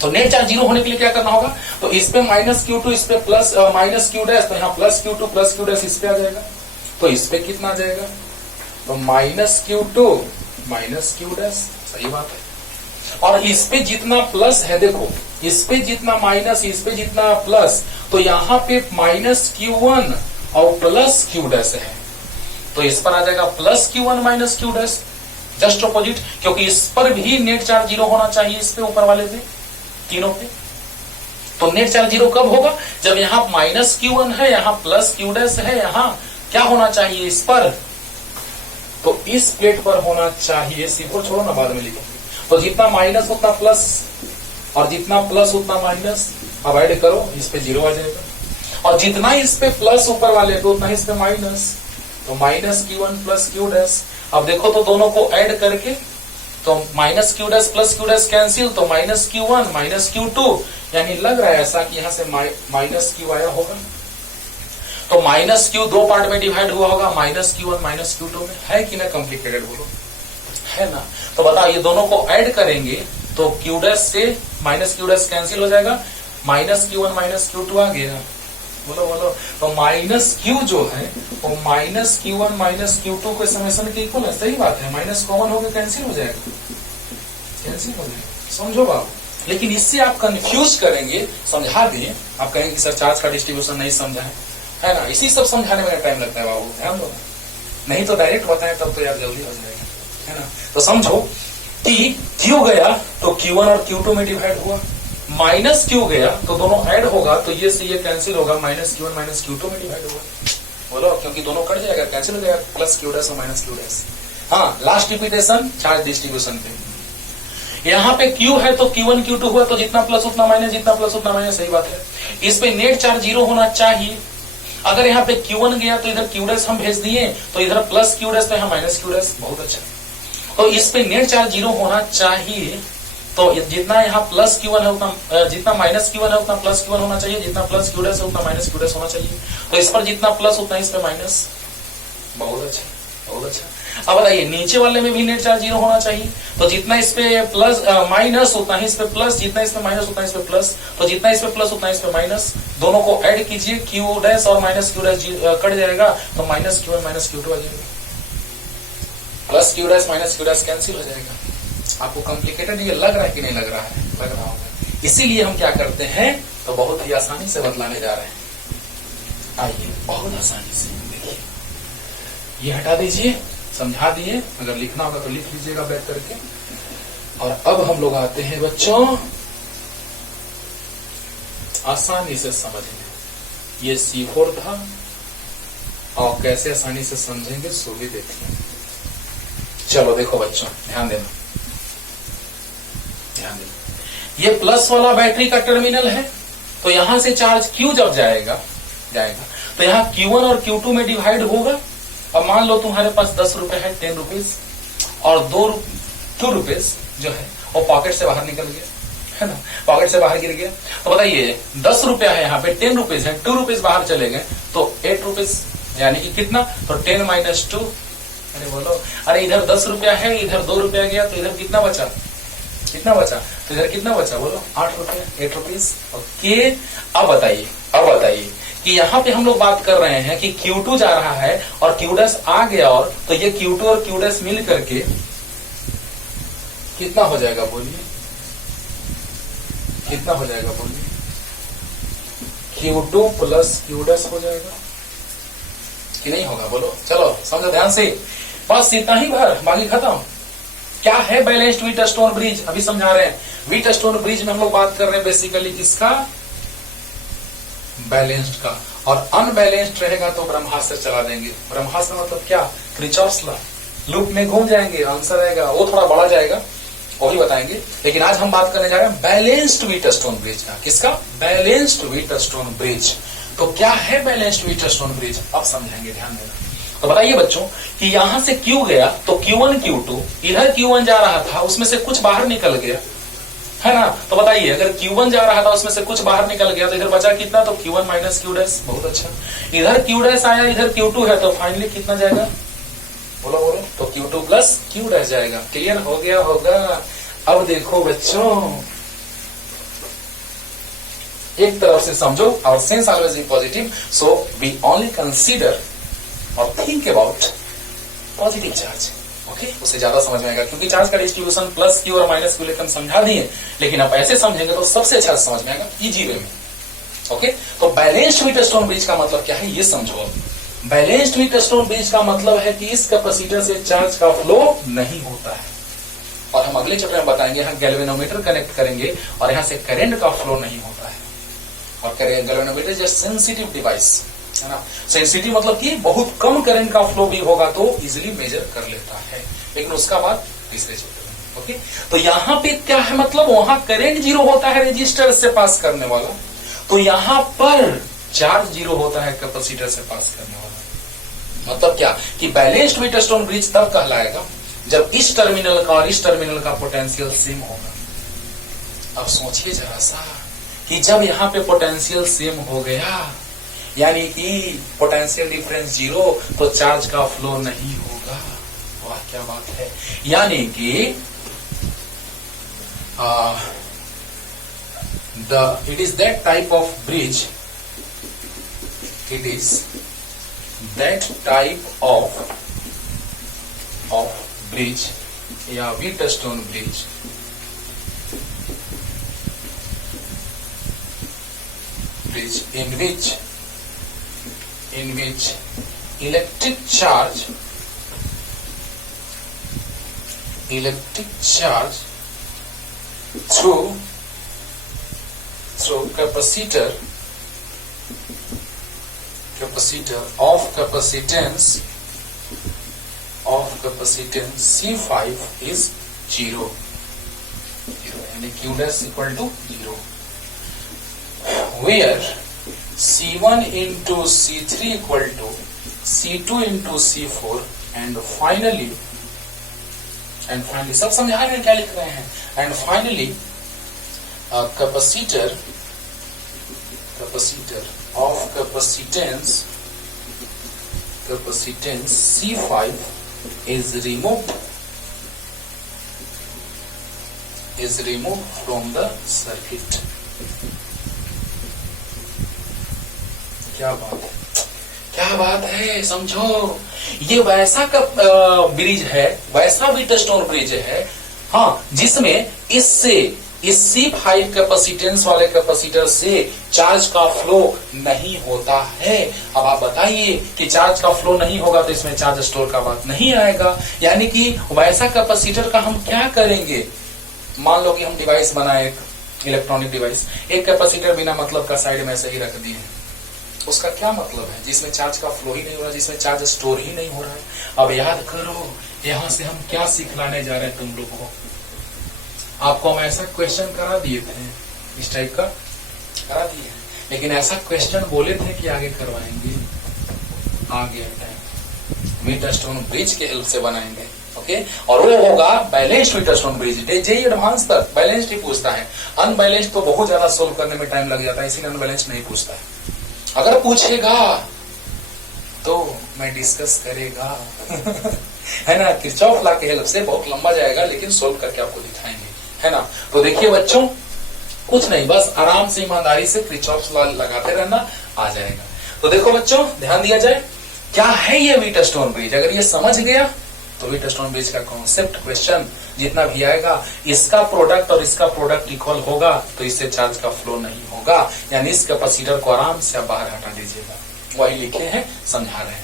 तो नेट चार्ज 0 होने के लिए क्या करना होगा, तो इस पे माइनस Q2, इस पे प्लस माइनस Q', तो यहाँ प्लस Q2 प्लस Q' इस पे आ जाएगा। तो इस पे कितना आ जाएगा, तो माइनस Q2 माइनस Q'। सही बात है। और इस पे जितना प्लस है, देखो इस पे जितना माइनस, इस पे जितना प्लस, तो यहाँ पे माइनस Q1 और प्लस Q डैश है, तो इस पर आ जाएगा plus Q1 minus Q dash, just opposite, क्योंकि इस पर भी नेट चार्ज जीरो होना चाहिए, इस पे ऊपर वाले पे तीनों पे। तो नेट चार्ज जीरो कब होगा? जब यहाँ माइनस Q1 है, यहाँ प्लस Q डैश है, यहाँ क्या होना चाहिए इस पर? तो इस प्लेट पर होना चाहिए, C4 छोड़ो ना बाद में लिखेंगे। तो जितना माइनस उतना प्लस और जितना प्लस उतना माइनस, अब ऐड करो, इस पे जीरो आ जाएगा, और जितना इस पे प्लस ऊपर वाले पे उतना इस पे माइनस, तो minus Q1 plus Q dash. अब देखो तो दोनों को ऐड करके, तो minus Q dash plus Q dash cancel, तो माइनस Q1 माइनस Q2, यानी लग रहा है ऐसा कि यहां से माइनस Q आया होगा। तो माइनस Q दो पार्ट में डिवाइड हुआ होगा, माइनस Q1 माइनस Q2 में। है कि ना कॉम्प्लिकेटेड? बोलो है ना। तो बताओ ये दोनों को ऐड करेंगे तो Q डैश से माइनस Q डैश कैंसिल हो जाएगा, माइनस Q1 माइनस Q2 आ गया। बोलो बोलो। तो माइनस Q जो है वो माइनस Q1 माइनस Q2 के समेशन के इक्वल है। सही बात है, माइनस कॉमन होकर कैंसिल हो जाएगा, कैंसिल हो जाएगा। समझो बाबू, लेकिन इससे आप कंफ्यूज करेंगे, समझा दिए, आप कहेंगे सर चार्ज का डिस्ट्रीब्यूशन नहीं समझा है ना। इसी सब समझाने में टाइम लगता है बाबू, ध्यान दो, नहीं तो डायरेक्ट बताएं तब तो यार जल्दी हो जाएगा, है ना। तो समझो कि Q गया तो Q1 और Q2 में डिवाइड हुआ, माइनस Q गया तो दोनों ऐड होगा, तो ये से ये कैंसिल होगा, माइनस Q1 माइनस Q2 में डिवाइड होगा। बोलो, क्योंकि दोनों कट जाएगा, कैंसिल हो जाएगा, प्लस Q डैश और माइनस Q डैश। हाँ, लास्ट रिपीटेशन चार्ज डिस्ट्रीब्यूशन पे। यहाँ पे Q है तो Q1 Q2 हुआ, तो जितना प्लस उतना माइनस, जितना प्लस उतना माइनस। सही बात है। इस पे नेट चार्ज जीरो होना चाहिए। अगर यहाँ पे Q1 गया तो इधर Q डैश हम भेज दिए, तो इधर प्लस Q डैश तो यहाँ माइनस Q डैश। बहुत अच्छा। तो इस पे नेट चार्ज जीरो होना चाहिए, तो जितना यहाँ प्लस Q1 है उतना, जितना माइनस Q1 है उतना प्लस Q1 होना चाहिए, जितना प्लस Q डैश है उतना माइनस Q डैश होना चाहिए। तो इस पर जितना प्लस उतना इस पे माइनस। बहुत अच्छा, बहुत अच्छा। अब बताइए नीचे वाले में भी नेट चार्ज जीरो होना चाहिए, तो जितना इस पे प्लस माइनस उतना ही इस पे प्लस, जितना इस पे माइनस उतना इस पे प्लस, तो जितना इस पे प्लस उतना इस पे माइनस। दोनों को ऐड कीजिए, Q डैश और माइनस Q डैश कट जाएगा, तो माइनस Q1 माइनस Q2 आ जाएगा, plus Q dash minus Q dash cancel हो जाएगा। आपको कॉम्प्लिकेटेड ये लग रहा है कि नहीं लग रहा है? लग रहा होगा। इसीलिए हम क्या करते हैं, तो बहुत ही आसानी से बतलाने जा रहे हैं। आइए, बहुत आसानी से देखिए, ये हटा दीजिए, समझा दिए, अगर लिखना होगा तो लिख लीजिएगा बैक करके। और अब हम लोग आते हैं बच्चों आसानी से समझने। ये C4 था, और कैसे आसानी से समझेंगे सो भी देखिए। चलो देखो बच्चों, ध्यान देना, ध्यान देना। ये प्लस वाला बैटरी का टर्मिनल है, तो यहां से चार्ज Q जब जाएगा तो यहाँ Q1 और Q2 में डिवाइड होगा। अब मान लो तुम्हारे पास 10 रुपए है, 10 रुपीज, और 2 रुपीज जो है वो पॉकेट से बाहर निकल गया, है ना, पॉकेट से बाहर गिर गया। तो बताइए 10 रुपया है, यहाँ पे 10 रुपीज है, 2 रुपीज बाहर चले गए, तो 8 रुपीज, यानी कि कितना, तो 10 माइनस 2। अरे बोलो, अरे इधर 10 रुपया है, इधर 2 रुपया गया, तो इधर कितना बचा, कितना बचा, तो इधर कितना बचा, बोलो 8 रुपया, 8 रुपीज। ओके, अब बताइए कि यहाँ पे हम लोग बात कर रहे हैं कि Q2 जा रहा है और Q डैश आ गया, और तो ये Q2 और Q डैश मिल करके कितना हो जाएगा, बोलिए कितना हो जाएगा, बोलिए Q2 प्लस Q डैश हो जाएगा कि नहीं होगा? बोलो, चलो समझो ध्यान से, बस इतना ही भर, बाकी खत्म। क्या है बैलेंस्ड व्हीटस्टोन ब्रिज, अभी समझा रहे हैं। व्हीटस्टोन ब्रिज में हम लोग बात कर रहे हैं बेसिकली किसका, बैलेंस्ड का। और अनबैलेंस्ड रहेगा तो ब्रह्मास्त्र चला देंगे। ब्रह्मास्त्र मतलब क्या, क्रिचॉफ्स लॉ, लूप में घूम जाएंगे, आंसर आएगा, वो थोड़ा बड़ा जाएगा, वो भी बताएंगे। लेकिन आज हम बात करने जा रहे हैं बैलेंस्ड व्हीटस्टोन ब्रिज का। किसका, बैलेंस्ड व्हीटस्टोन ब्रिज। तो क्या है बैलेंस्ड व्हीटस्टोन ब्रिज, अब समझेंगे, ध्यान देना। तो बताइए बच्चों कि यहां से Q गया तो Q1 Q2, इधर Q1 जा रहा था, उसमें से कुछ बाहर निकल गया, है ना। तो बताइए अगर Q1 जा रहा था, उसमें से कुछ बाहर निकल गया, तो इधर बचा कितना, तो Q1 माइनस Q डैश। बहुत अच्छा। इधर Q डैश आया, इधर Q2 है, तो फाइनली कितना जाएगा, बोलो बोलो, तो Q2 प्लस Q डैश जाएगा। क्लियर हो गया होगा। अब देखो बच्चों, एक तरफ से समझो, और sense always be positive, so we only consider और think about positive charge. Okay, उससे ज्यादा समझ में आएगा, क्योंकि चार्ज का डिस्ट्रीब्यूशन प्लस क्यू और माइनस क्यू लेकर समझा दिए, लेकिन आप ऐसे समझेंगे तो सबसे अच्छा समझ में आएगा, इजी वे में। ओके, तो बैलेंस्ड व्हीटस्टोन ब्रिज का मतलब क्या है ये समझो। अब बैलेंस्ड व्हीटस्टोन ब्रिज का मतलब है कि इस कैपेसिटर से चार्ज का फ्लो नहीं होता है, और हम अगले चैप्टर में बताएंगे, यहाँ गैल्वेनोमीटर कनेक्ट करेंगे और यहाँ से करंट का फ्लो नहीं होता है। और गैल्वेनोमीटर जस्ट सेंसिटिव डिवाइस है ना, सेंसिटिव मतलब कि बहुत कम करंट का फ्लो भी होगा तो इजिली मेजर कर लेता है, लेकिन उसका बाद तीसरे चैप्टर में। ओके, तो यहाँ पे क्या है, मतलब वहां करंट जीरो होता है रेजिस्टर से पास करने वाला, तो यहां पर चार्ज जीरो होता है कैपेसिटर से पास करने वाला। मतलब क्या कि बैलेंस्ड व्हीटस्टोन ब्रिज तब कहलाएगा जब इस टर्मिनल का और इस टर्मिनल का पोटेंशियल सेम होगा। अब सोचिए जरा सा कि जब यहाँ पे पोटेंशियल सेम हो गया, यानी कि पोटेंशियल डिफरेंस जीरो, तो चार्ज का फ्लो नहीं होगा। वाह क्या बात है, यानी कि it is that type of bridge, it is that type of bridge या Wheatstone bridge in which electric charge through capacitor of capacitance C5 is 0, यानी Q dash equal to 0, where C1 into C3 equal to C2 into C4 and finally सब समझा रहे हैं क्या लिख रहे हैं, and finally capacitor of capacitance C5 is removed from the circuit। क्या बात है, समझो, ये वैसा ब्रिज है, वैसा व्हीटस्टोन ब्रिज है, हाँ, जिसमें इस C5 कैपेसिटेंस वाले कैपेसिटर से चार्ज का फ्लो नहीं होता है। अब आप बताइए कि चार्ज का फ्लो नहीं होगा तो इसमें चार्ज स्टोर का बात नहीं आएगा, यानी कि वैसा कैपेसिटर का हम क्या करेंगे। मान लो कि हम डिवाइस बनाए, एक इलेक्ट्रॉनिक डिवाइस, एक कैपेसिटर बिना मतलब का साइड में ऐसे ही रख दिए, उसका क्या मतलब है, जिसमें चार्ज का फ्लो ही नहीं हो रहा, जिसमें चार्ज स्टोर ही नहीं हो रहा है। अब याद करो यहां से हम क्या सिखलाने जा रहे हैं तुम लोग को। आपको हम ऐसा क्वेश्चन करा दिए थे, इस टाइप का करा दिए, लेकिन ऐसा क्वेश्चन बोले थे कि आगे करवाएंगे, आगे व्हीटस्टोन ब्रिज के हेल्प से बनाएंगे। ओके, और वो होगा balanced Wheatstone bridge. JEE advance तक बैलेंस्ड ही पूछता है, अनबैलेंस्ड तो बहुत ज्यादा सोल्व करने में टाइम लग जाता है, इसीलिए अनबैलेंस्ड नहीं पूछता है। अगर पूछेगा तो मैं डिस्कस करेगा है ना, किरचॉफ लॉ के हेल्प से बहुत लंबा जाएगा, लेकिन सोल्व करके आपको दिखाएंगे, है ना। तो देखिए बच्चों, कुछ नहीं, बस आराम से ईमानदारी से किरचॉफ लॉ लगाते रहना, आ जाएगा। तो देखो बच्चों, ध्यान दिया जाए, क्या है ये व्हीटस्टोन ब्रिज। अगर ये समझ गया तो व्हीटस्टोन ब्रिज का कॉन्सेप्ट क्वेश्चन जितना भी आएगा, इसका प्रोडक्ट और इसका प्रोडक्ट इक्वल होगा तो इससे चार्ज का फ्लो नहीं होगा, यानी इस कैपेसिटर को आराम से आप बाहर हटा दीजिएगा। वही लिखे हैं, समझा रहे हैं।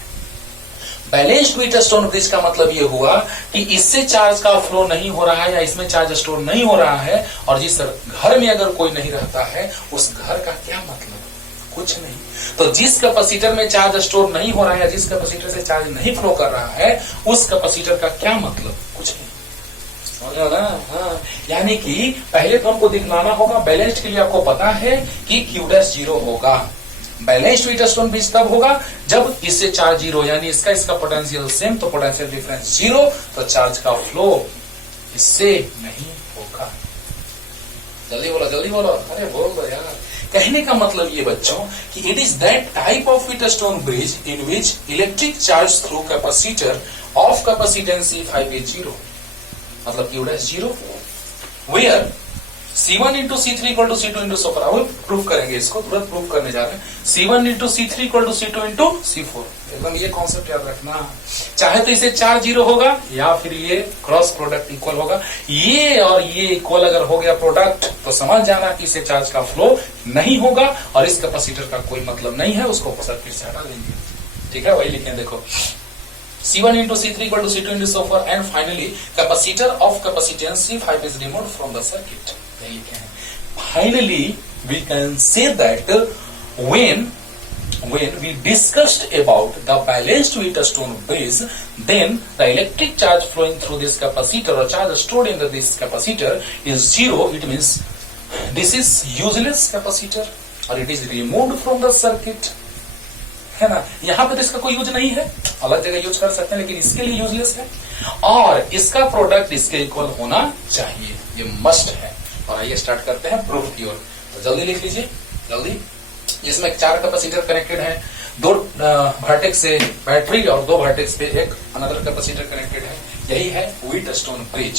बैलेंस्ड व्हीटस्टोन ब्रिज का मतलब ये हुआ कि इससे चार्ज का फ्लो नहीं हो रहा है या इसमें चार्ज स्टोर नहीं हो रहा है, और जिस घर में अगर कोई नहीं रहता है उस घर का क्या मतलब, कुछ नहीं। तो जिस कैपेसिटर में चार्ज स्टोर नहीं हो रहा है, जिस कैपेसिटर से चार्ज नहीं फ्लो कर रहा है, उस कैपेसिटर का क्या मतलब, कुछ नहीं। समझ ना, हाँ, यानी कि पहले तो हमको दिखलाना होगा, बैलेंस्ड के लिए आपको पता है कि Q डैश 0 होगा। बैलेंस्ड व्हीटस्टोन ब्रिज तब होगा जब इससे चार्ज 0, यानी इसका पोटेंशियल सेम, तो पोटेंशियल डिफरेंस 0, तो चार्ज का फ्लो इससे नहीं होगा। जल्दी बोलो, अरे बोल दो यार। कहने का मतलब ये बच्चों कि it is that type of Wheatstone bridge in which electric charge through capacitor of capacitance C5 is 0, मतलब Q dash 0, where C1 into C3 equal to C2 into C4। Proof करेंगे इसको, तुरंत प्रूफ करने जा रहे हैं। C1 into C3 equal to C2 into C4, एकदम ये कॉन्सेप्ट याद रखना। चाहे तो इसे 4 जीरो होगा या फिर ये क्रॉस प्रोडक्ट इक्वल होगा। ये और ये इक्वल अगर हो गया प्रोडक्ट तो समझ जाना कि इसे चार्ज का फ्लो नहीं होगा और इस कैपेसिटर का कोई मतलब नहीं है, उसको सर्किट से हटा देंगे। ठीक है, वही लिखें देखो C1 into C3 equal to C2 into so forth and finally capacitor of capacitance C5 is removed from the circuit. यही लिखे हैं। Finally we can say that when we discussed about the balanced Wheatstone bridge, then the electric charge flowing through this capacitor or charge stored in this capacitor is zero. It means this is useless capacitor or it is removed from the circuit. है ना, यहाँ पे तो इसका कोई use नहीं है, अलग जगह यूज कर सकते हैं, लेकिन इसके लिए यूजलेस है और इसका प्रोडक्ट इसके इक्वल होना चाहिए, ये मस्ट है। और आइए स्टार्ट करते हैं प्रूफ की ओर। तो जल्दी लिख लीजिए, जल्दी। जिसमें 4 कैपेसिटर कनेक्टेड है, 2 वर्टेक्स से बैटरी और 2 वर्टेक्स पे एक अनदर कैपेसिटर कनेक्टेड है। यही है व्हीटस्टोन ब्रिज।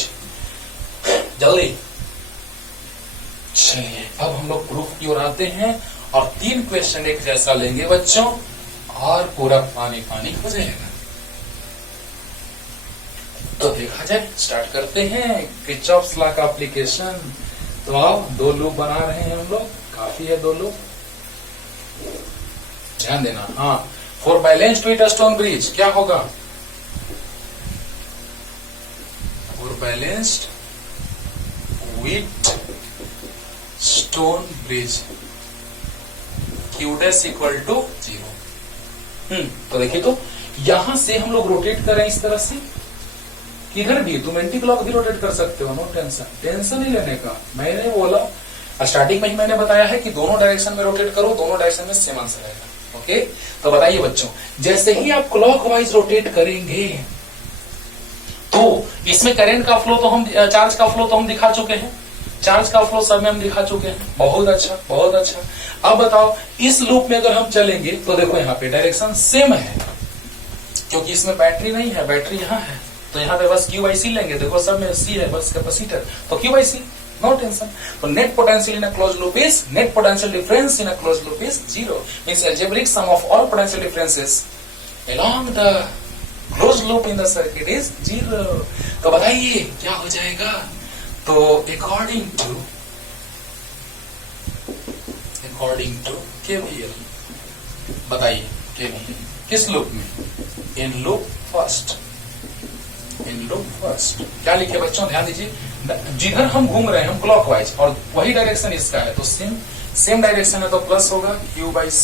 जल्दी चलिए अब हम लोग प्रूफ की ओर आते हैं और 3 क्वेश्चन एक जैसा लेंगे बच्चों और पूरा पानी पानी हो जाएगा। तो देखा जाए, स्टार्ट करते हैं किरचॉफ्स लॉ का एप्लीकेशन। तो अब 2 लूप बना रहे हैं हम लोग, काफी है 2 लूप, ध्यान देना। हाँ, फॉर बैलेंस्ड व्हीटस्टोन ब्रिज क्या होगा? For balanced Wheatstone bridge Q dash equal to 0। तो देखिए, तो यहां से हम लोग रोटेट कर रहे हैं इस तरह से, किधर भी तुम एंटी क्लॉक भी रोटेट कर सकते हो, नो टेंशन, टेंशन नहीं लेने का। मैंने बोला स्टार्टिंग में ही मैंने बताया है कि दोनों डायरेक्शन में रोटेट करो, दोनों डायरेक्शन में सेम आंसर आएगा। ओके, तो बताइए बच्चों, जैसे ही आप क्लॉकवाइज रोटेट करेंगे तो इसमें करंट का फ्लो तो हम, चार्ज का फ्लो तो हम दिखा चुके हैं, चार्ज का फ्लो सब में हम दिखा चुके हैं। बहुत अच्छा, बहुत अच्छा। अब बताओ, इस लूप में अगर हम चलेंगे तो देखो यहाँ पे डायरेक्शन सेम है, क्योंकि इसमें बैटरी नहीं है, बैटरी यहाँ है, तो यहाँ पे बस Q/C लेंगे। देखो सब में C है, बस कैपेसिटर, तो Q/C, नो टेंशन। तो net potential in a closed loop is, net potential difference in a closed loop is 0। Means algebraic sum of all potential differences along the closed loop in the circuit is 0। तो बताइए क्या हो जाएगा? तो according to KVL, बताइए KVL किस loop में? In loop first, in loop first. क्या लिखे बच्चों, ध्यान दीजिए, जिधर हम घूम रहे हैं हम क्लॉकवाइज और वही डायरेक्शन इसका है, तो सेम डायरेक्शन है तो प्लस होगा Q/C।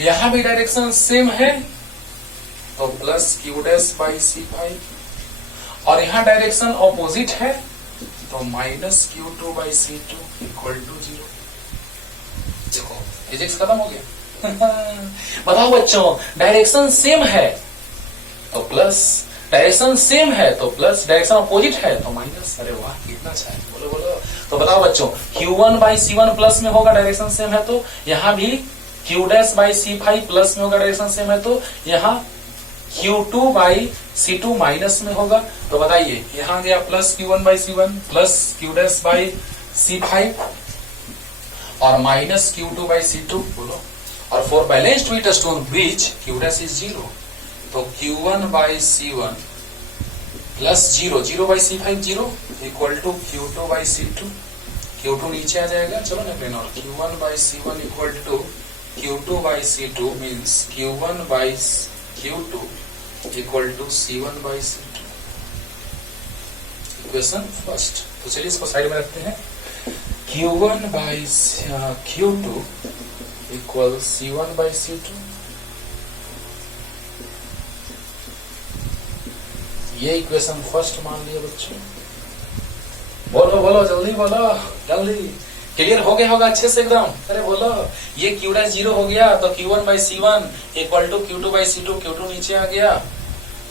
यहां भी डायरेक्शन सेम है तो प्लस Q'/C5 और यहाँ डायरेक्शन ऑपोजिट है तो माइनस Q2/C2 इक्वल टू 0। देखो फिजिक्स खत्म हो गया। बताओ बच्चों, डायरेक्शन सेम है तो प्लस, डायरेक्शन सेम है तो प्लस, डायरेक्शन अपोजिट है तो माइनस। अरे वाह, कितना अच्छा है, बोलो बोलो। तो बताओ बच्चों, Q1/C1 प्लस में होगा, डायरेक्शन सेम है, तो यहाँ भी Q'/C5 प्लस में होगा, डायरेक्शन सेम है, तो यहाँ Q2/C2 माइनस में होगा। तो बताइए, यहाँ गया प्लस Q1/C1 प्लस Q'/C5 और माइनस Q2/C2, बोलो। और for balanced Wheatstone bridge Q' is 0, तो Q1/C1 plus 0/C5 0 equal to Q2/C2। Q2 नीचे आ जाएगा, चलो ना प्लेन, और Q1/C1 equal to Q2/C2 means Q1/Q2 equal to C1/C2। Equation first. तो चलिए इसको साइड में रखते हैं। Q1/Q2 equal C1/C2। ये इक्वेशन फर्स्ट मान लिया बच्चों। बोलो बोलो, जल्दी बोलो, जल्दी। क्लियर हो गया होगा अच्छे से एकदम? अरे बोलो, ये Q'0 हो गया तो Q1/C1 equal to Q2/C2, Q2 नीचे आ गया।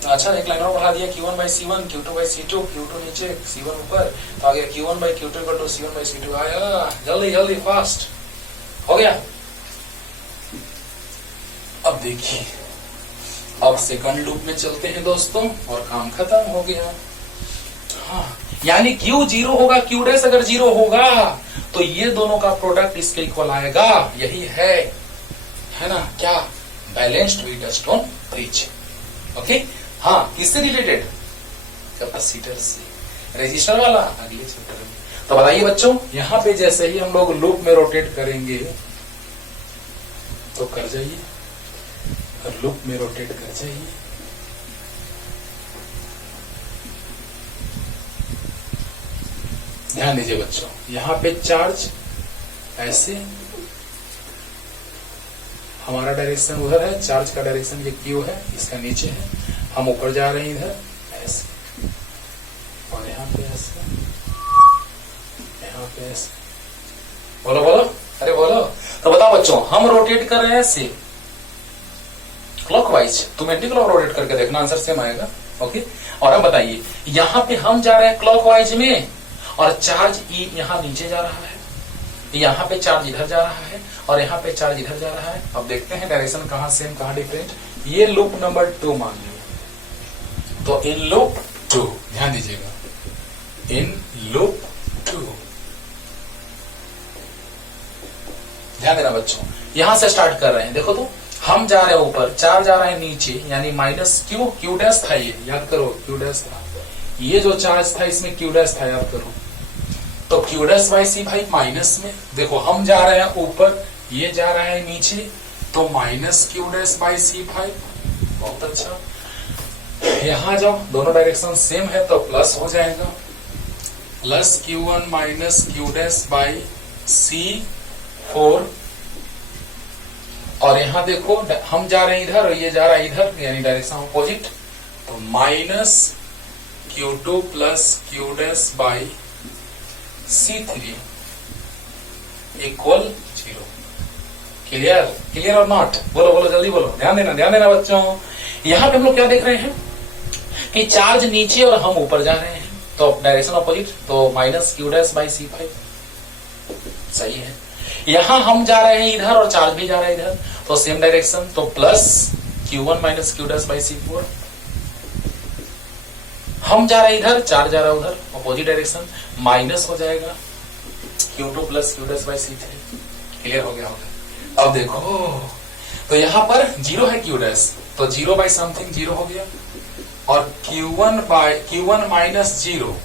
अच्छा, एक लाइन और बढ़ा दिया, Q1/C1, Q2/C2, Q2 नीचे, C1 ऊपर, तो आ गया Q1/Q2 इक्वल टू C1/C2। आया, जल्दी जल्दी, फास्ट हो गया। अब देखिए, अब सेकंड लूप में चलते हैं दोस्तों और काम खत्म हो गया। हाँ, यानी Q0 होगा, Q' अगर 0 होगा तो ये दोनों का प्रोडक्ट इसके इक्वल आएगा। यही है ना क्या? Balanced Wheatstone bridge. Okay, हाँ, किससे रिलेटेड? कैपेसिटर से। रेजिस्टर वाला अगले चैप्टर में। तो बताइए बच्चों, यहां पे जैसे ही हम लोग लूप में रोटेट करेंगे तो कर जाइए, और लूप में रोटेट कर जाइए। ध्यान दीजिए बच्चों, यहां पे चार्ज ऐसे, हमारा डायरेक्शन उधर है, चार्ज का डायरेक्शन ये क्यू है, इसका नीचे है, हम ऊपर जा रहे हैं इधर ऐसे, और यहाँ पे ऐसे, यहाँ पे ऐसे। बोलो बोलो, अरे बोलो। तो बताओ बच्चों, हम रोटेट कर रहे हैं ऐसे क्लॉकवाइज, तुम एंटी क्लॉक रोटेट करके देखना, आंसर सेम आएगा। ओके, और अब बताइए, यहाँ पे हम जा रहे हैं क्लॉकवाइज में, और चार्ज ई यहाँ नीचे जा रहा है, यहाँ पे चार्ज इधर जा रहा है, और यहाँ पे चार्ज इधर जा रहा है। अब देखते हैं डायरेक्शन कहाँ सेम कहाँ डिफरेंट। ये लूप नंबर 2 मान लिया, तो इन लूप 2, ध्यान दीजिएगा, इन लूप 2, ध्यान देना बच्चों, यहां से स्टार्ट कर रहे हैं। देखो तो, हम जा रहे हैं ऊपर, चार्ज जा रहा है नीचे, यानी माइनस क्यू, क्यू डैश था, ये याद करो, क्यू डैश था, ये जो चार्ज था इसमें क्यू डैश था, याद करो। तो क्यू डैश बाई सी भाई माइनस में, देखो हम जा रहे हैं ऊपर, ये जा रहा है नीचे, तो माइनस क्यू डैश बाई सी भाई, बहुत अच्छा। यहां जाओ, दोनों डायरेक्शन सेम है तो प्लस हो जाएगा, plus Q1 minus Q dash by C4, और यहां देखो हम जा रहे हैं इधर और ये जा रहा है इधर, यानी डायरेक्शन अपोजिट, तो minus Q2 plus Q dash by C3 equal 0। Clear, clear और नॉट? बोलो बोलो, जल्दी बोलो, ध्यान देना बच्चों। यहां पे हम लोग क्या देख रहे हैं कि चार्ज नीचे और हम ऊपर जा रहे हैं, तो डायरेक्शन अपोजिट, तो minus Q dash by C5 सही है। यहां हम जा रहे हैं इधर और चार्ज भी जा रहा है इधर, तो सेम डायरेक्शन, तो plus Q1 minus Q dash by C4, हम जा रहे हैं इधर, चार्ज जा रहा है उधर, अपोजिट डायरेक्शन, माइनस हो जाएगा Q2 plus Q dash by C3। Clear हो गया होगा? अब देखो, तो यहां पर 0 है क्यू डैश, तो 0 बाई समथिंग 0 हो गया, और Q1 माइनस 0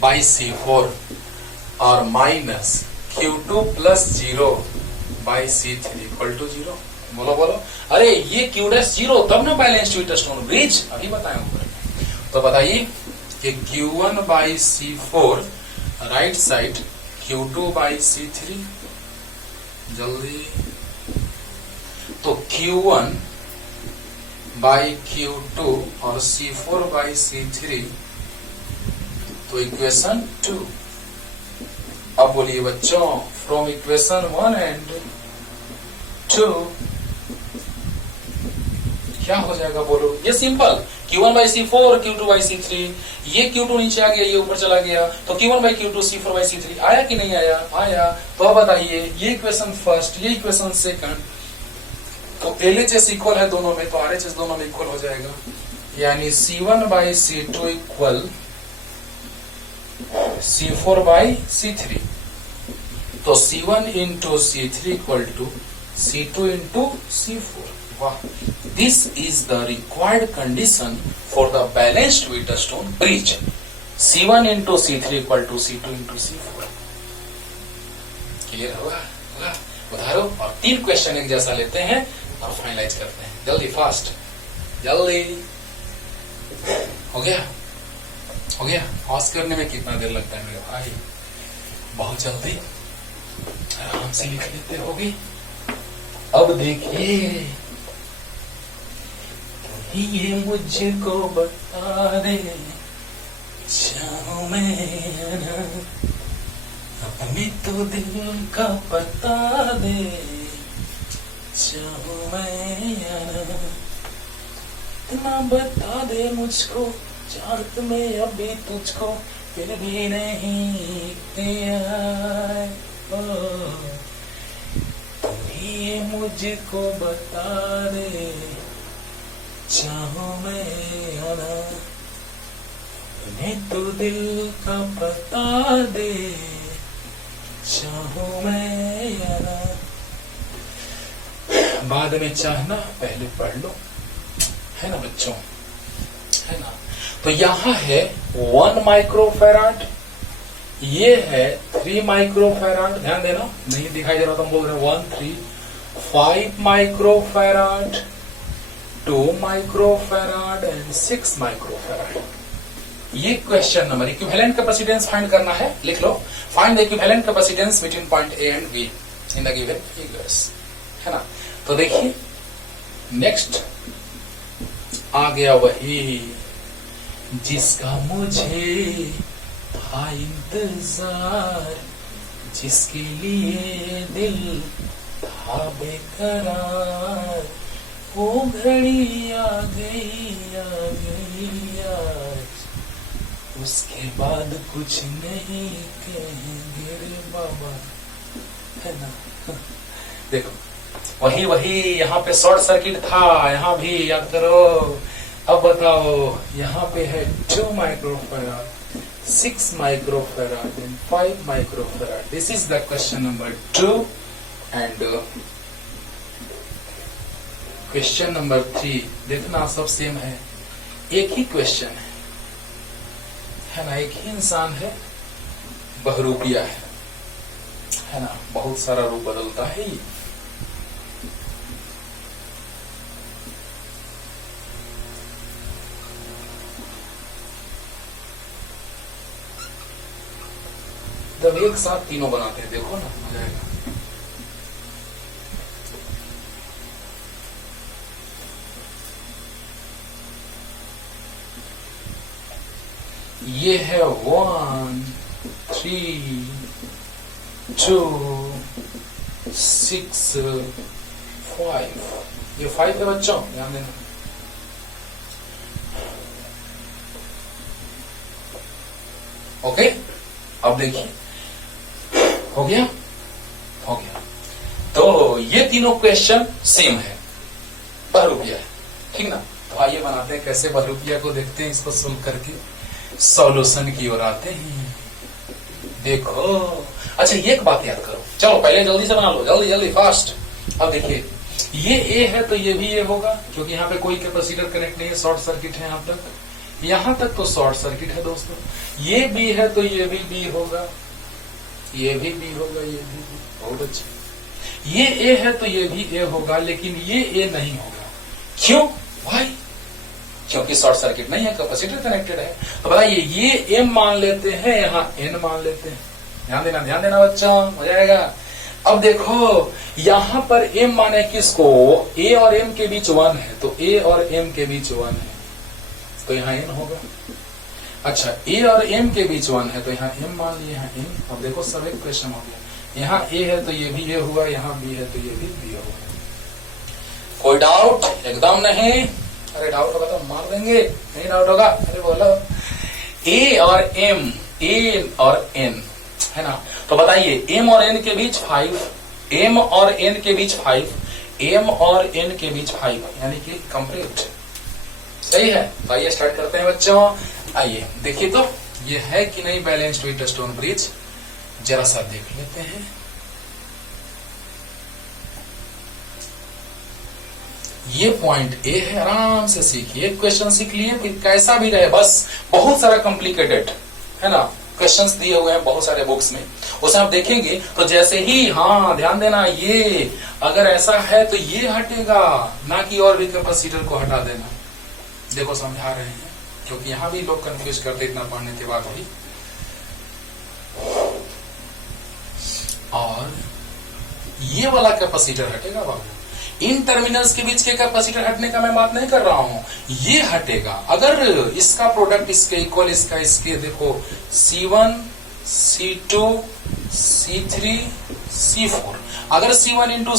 बाई C4, और minus Q2 plus 0 by C3 equal to 0। बोलो बोलो, अरे ये क्यू डैश 0 तब ना बैलेंस्ड व्हीट स्टोन ब्रिज, अभी बताएं ऊपर। तो बताइए कि Q1 by C4 right side, Q2 by C3, जल्दी, तो Q1 बाई Q2 और C4 बाई C3, तो इक्वेशन 2। अब बोलिए बच्चों, फ्रॉम इक्वेशन 1 एंड 2 क्या हो जाएगा? बोलो, ये simple, Q1 by C4 Q2 by C3, ये Q2 नीचे आ गया, ये ऊपर चला गया, तो Q1 by Q2 C4 by C3 आया कि नहीं आया? आया। तो अब बताइए, ये इक्वेशन फर्स्ट, ये इक्वेशन सेकंड, तो LHS इक्वल है दोनों में, तो RHS दोनों में इक्वल हो जाएगा, यानी C1 by C2 equal C4 by C3, तो C1 into C3 equal to C2 into C4। वाह, this is the required condition for the balanced Wheatstone bridge. C1 into C3 equal to C2 into C4। Clear होगा? उधारो, और 3 question एक जैसा लेते हैं और फाइनलाइज करते हैं। जल्दी, फास्ट, जल्दी। हो गया? हो गया? पास करने में कितना देर लगता है मेरे भाई? बहुत जल्दी, आराम से लिख लेते होगे। अब देखिए, ये मुझको बता दे, जाऊं मैं ना, अपने तो दिल का पता दे, जाऊं मैं ना, इतना बता दे मुझको, चाहत में अभी तुझको फिर भी नहीं दिया, तुम्हें मुझको बता दे, चाहूं मैं आना, तुम्हें तो दिल का पता दे, चाहूं मैं आना। बाद में चाहना, पहले पढ़ लो, है ना बच्चों, है ना। तो यहां है 1 माइक्रोफैराड, ये है 3 माइक्रोफैराड, ध्यान देना, नहीं दिखाई दे रहा तो हम बोल रहे हैं 1 3 5 माइक्रोफैराड, 2 माइक्रोफैराड एंड 6 माइक्रोफैराड। ये question number equivalent capacitance find करना है, लिख लो, find the equivalent capacitance between point A and B in the given figures, है ना। तो देखिए नेक्स्ट आ गया वही जिसका मुझे था इंतजार, जिसके लिए दिल था बेकरार, वो घड़ी आ गई आज, उसके बाद कुछ नहीं कहेंगे रे बाबा, है ना। देखो वही यहाँ पे शॉर्ट सर्किट था, यहाँ भी याद करो। अब बताओ यहाँ पे है 2 microfarad, 6 microfarad and 5 microfarad. This is the question number 2 and question number 3। देखना सब सेम है, एक ही क्वेश्चन है ना, एक ही इंसान है, बहुरूपिया है ना, बहुत सारा रूप बदलता है ये। जब एक साथ तीनों बनाते हैं, देखो ना मजा आएगा। ये है 1 3 2 6 5, ये 5 है बच्चों, ध्यान देना। ओके, अब देखिए हो गया, हो गया। तो ये तीनों क्वेश्चन सेम है, बहुरूपिया है, ठीक ना। तो आइए बनाते हैं कैसे बहुरूपिया को, देखते हैं इसको सोल्व करके सॉल्यूशन की ओर आते हैं। देखो अच्छा एक बात याद करो, चलो पहले जल्दी से बना लो, जल्दी जल्दी फास्ट। अब देखिए ये ए है तो ये भी ए होगा, क्योंकि यहाँ पे कोई कैपेसिटर कनेक्ट नहीं है, शॉर्ट सर्किट है यहाँ तक, यहाँ तक तो शॉर्ट सर्किट है दोस्तों। ये बी है तो ये भी बी होगा, ये भी बी होगा, ये भी बी, बहुत अच्छा। ये ए है तो ये भी ए होगा, लेकिन ये ए नहीं होगा, क्यों भाई? क्योंकि शॉर्ट सर्किट नहीं है, कैपेसिटर कनेक्टेड है। तो बताइए ये एम मान लेते हैं, यहाँ एन मान लेते हैं, ध्यान देना बच्चों, मजा आएगा। अब देखो यहाँ पर एम माने किसको, ए और एम के बीच 1 है, तो ए और एम के बीच 1 है, तो यहाँ एन होगा। अच्छा ए और एम के बीच 1 है, तो यहाँ एम मान लिए, यहाँ एम। अब देखो सब एक क्वेश्चन हो गया, यहाँ ए है तो ये भी ए हुआ, यहाँ बी है तो ये भी बी होगा। कोई डाउट? एकदम नहीं। अरे डाउट होगा तो मार देंगे, नहीं डाउट होगा, अरे बोलो। ए और एम, ए और एन, है ना। तो बताइए एम और एन के बीच 5, एम और एन के बीच 5, एम और एन के बीच 5, यानी कि कंप्लीट सही है। तो आइए स्टार्ट करते हैं बच्चों। आइए देखिए तो ये है कि नहीं बैलेंस्ड विद स्टोन ब्रिज, जरा सा देख लेते हैं। ये पॉइंट ए है, आराम से सीखिए, क्वेश्चन सीख लिए, फिर कैसा भी रहे, बस बहुत सारा कॉम्प्लिकेटेड है ना क्वेश्चंस दिए हुए हैं बहुत सारे बुक्स में, उसे आप देखेंगे तो जैसे ही, हाँ ध्यान देना, ये अगर ऐसा है तो ये हटेगा, ना कि और भी कैपेसिटर को हटा देना। देखो समझा रहे हैं, क्योंकि यहां भी लोग कंफ्यूज करते इतना पढ़ने के बाद भी। और ये वाला कैपेसिटर हटेगा बाबू, इन टर्मिनल्स के बीच के कैपेसिटर हटने का मैं बात नहीं कर रहा हूं, ये हटेगा। अगर इसका प्रोडक्ट इसके इक्वल, इसका इसके, देखो C1 C2 C3 C4, अगर C1 into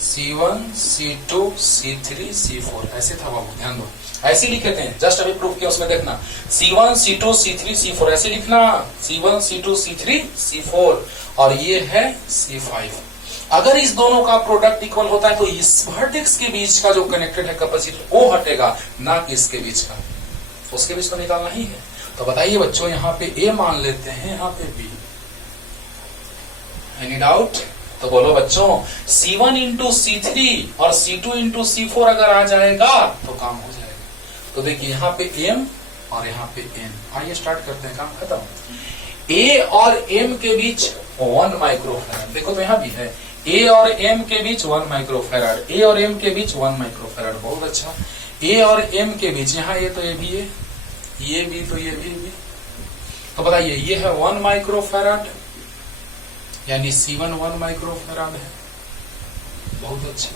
C1 C2 C3 C4 ऐसे था बाबू, ध्यान दो, ऐसे लिखे थे, जस्ट अभी प्रूफ किया, उसमें देखना C1 C2 C3 C4 ऐसे लिखना, C1 C2 C3 C4, और ये है C5। अगर इस दोनों का प्रोडक्ट इक्वल होता है तो इस वर्टेक्स के बीच का जो कनेक्टेड है कैपेसिटर वो हटेगा, ना कि इसके बीच का, उसके बीच तो निकालना ही है। तो बताइए बच्चों यहाँ पे ए मान लेते हैं, यहाँ पे बी, एनी डाउट? तो बोलो बच्चों C1 इंटू C3 और C2 इंटू C4 अगर आ जाएगा तो काम हो जाएगा। तो देखिए यहाँ पे M और यहाँ पे N, आइए स्टार्ट करते हैं, काम खत्म। A और M के बीच 1 माइक्रोफैराड, देखो तो यहाँ भी है A और M के बीच 1 माइक्रोफैराड, A और M के बीच 1 माइक्रोफैराड, बहुत अच्छा। A और M के बीच, यहाँ ये तो ये भी है, ये भी तो ये भी। तो बताइए ये है 1 माइक्रोफैराड, यानी C1 1 माइक्रोफैराड है, बहुत अच्छा।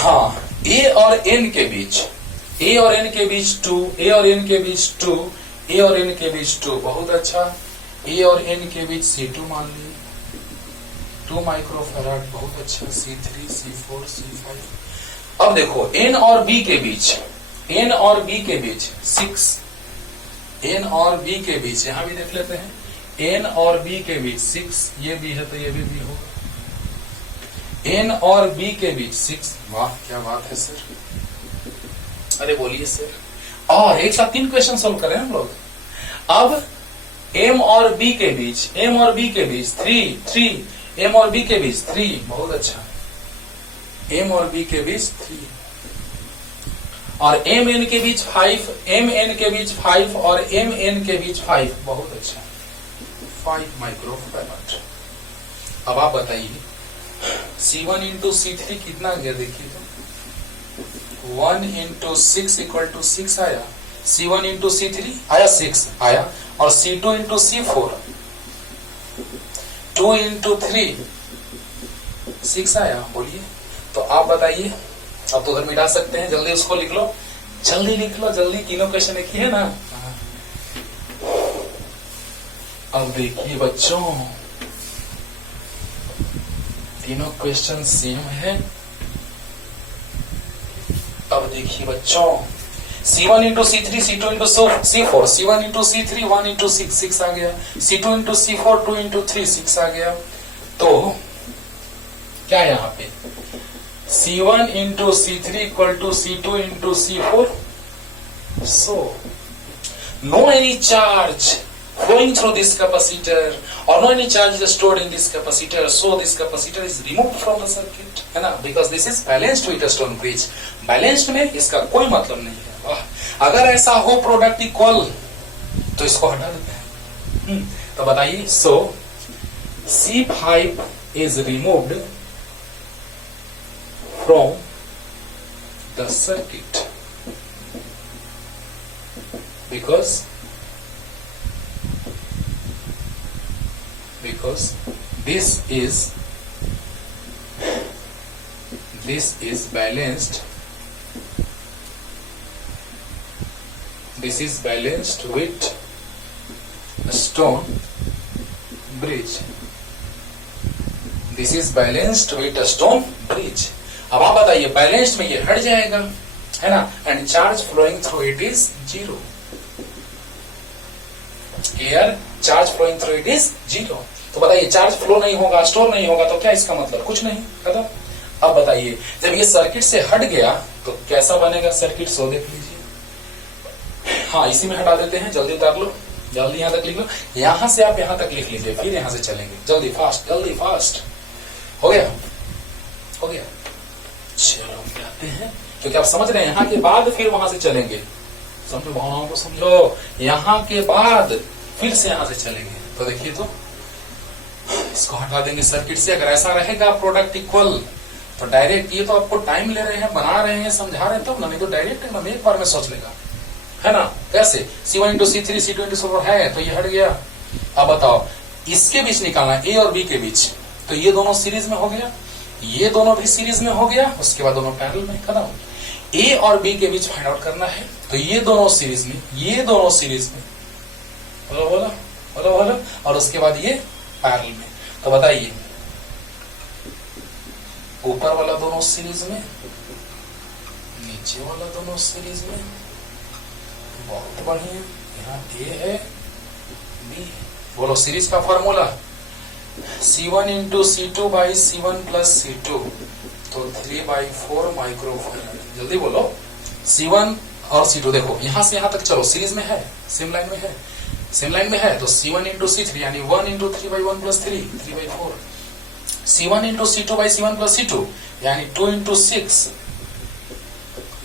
हाँ, A और N के बीच, A और N के बीच 2, A और N के बीच 2, A और N के बीच 2, बहुत अच्छा। A और N के बीच C2 मान लीजिए 2 माइक्रोफैराड, बहुत अच्छा। C3 C4 C5। अब देखो N और B के बीच, N और B के बीच 6, N और B के बीच, यहां भी देख लेते हैं N और B के बीच 6, ये भी है तो ये भी होगा। N और B के बीच 6, वाह क्या बात है सर, अरे बोलिए सर। और एक साथ 3 क्वेश्चन सोल्व करें हम लोग। अब M और B के बीच, M और B के बीच 3, M और B के बीच 3, बहुत अच्छा। M और B के बीच 3 और MN के बीच 5, MN के बीच 5 और MN के बीच 5, बहुत अच्छा, 5 माइक्रोफैराड। अब आप बताइए C1 इंटू C3 कितना गया, देखिए तो 1 इंटू 6 इक्वल टू 6 आया, C1 इंटू C3 आया 6 आया, और C2 इंटू C4 2 इंटू 3 6 आया, बोलिए। तो आप बताइए, अब तो घर मिटा सकते हैं, जल्दी उसको लिख लो, जल्दी लिख लो, जल्दी, तीनों क्वेश्चन एक ही है ना। अब देखिए बच्चों तीनों क्वेश्चन सेम है। अब देखिए बच्चों C1 into C3, C2 into C4, C1 into C3 1 into 6 आ गया, C2 इंटू C4 2 इंटू 3 6 आ गया। तो क्या है यहाँ पे C1 into C3 equal to C2 into C4. So, no any charge flowing through this capacitor or no any charge is stored in this capacitor. So, this capacitor is removed from the circuit. है ना? Because this is balanced Wheatstone bridge. Balanced में इसका कोई मतलब नहीं है। अगर ऐसा हो प्रोडक्ट इक्वल तो इसको हटा देते हैं। तो बताइए, so C5 is removed from the circuit because this is balanced, this is balanced with stone bridge, this is balanced with a stone bridge. अब आप बताइए बैलेंस्ड में ये हट जाएगा, है ना, and charge flowing through it is 0। Air charge flowing through it is 0। तो बताइए चार्ज फ्लो नहीं होगा, स्टोर नहीं होगा, तो क्या इसका मतलब? कुछ नहीं, खत्म। अब बताइए जब ये सर्किट से हट गया तो कैसा बनेगा सर्किट, सो देख लीजिए। हाँ, इसी में हटा देते हैं, जल्दी उतार लो, जल्दी यहां तक लिख लो, यहां से आप यहां तक लिख लीजिए, फिर यहां से चलेंगे, जल्दी फास्ट, जल्दी फास्ट। हो गया, हो गया, चलो जाते हैं, क्योंकि आप समझ रहे हैं यहाँ के बाद फिर वहां से चलेंगे, समझो, वहां को समझो, यहाँ के बाद फिर से यहाँ से चलेंगे। तो देखिए, तो इसको हटा देंगे सर्किट से। अगर ऐसा रहेगा प्रोडक्ट इक्वल तो डायरेक्ट, ये तो आपको टाइम ले रहे हैं, बना रहे हैं, समझा रहे हैं, तब ना, नहीं तो डायरेक्ट एकदम एक बार में सोच लेगा, है ना। कैसे C1 into C3 C2 into C4 है तो ये हट गया। अब बताओ इसके बीच निकालना, A और B के बीच, तो ये दोनों सीरीज में हो गया, ये दोनों भी सीरीज में हो गया, उसके बाद दोनों पैरेलल में, खत्म। A और B के बीच फाइंड आउट करना है, तो ये दोनों सीरीज में, ये दोनों सीरीज में, बोलो बोलो बोलो बोलो, और उसके बाद ये पैरेलल में। तो बताइए ऊपर वाला दोनों सीरीज में, नीचे वाला दोनों सीरीज में, बहुत बढ़िया। यहाँ A है, B है, बोलो सीरीज का formula C1 into C2 by C1 plus C2, तो 3/4 माइक्रोफैराड। जल्दी बोलो, C1 और C2, देखो यहां से यहां तक चलो, सीरीज में है, सेम लाइन में है। सेम लाइन में है, तो C1 इंटू C3 यानी 1 into 3/1 plus 3/4, C1 into C2 by C1 plus C2 यानी 2 इंटू 6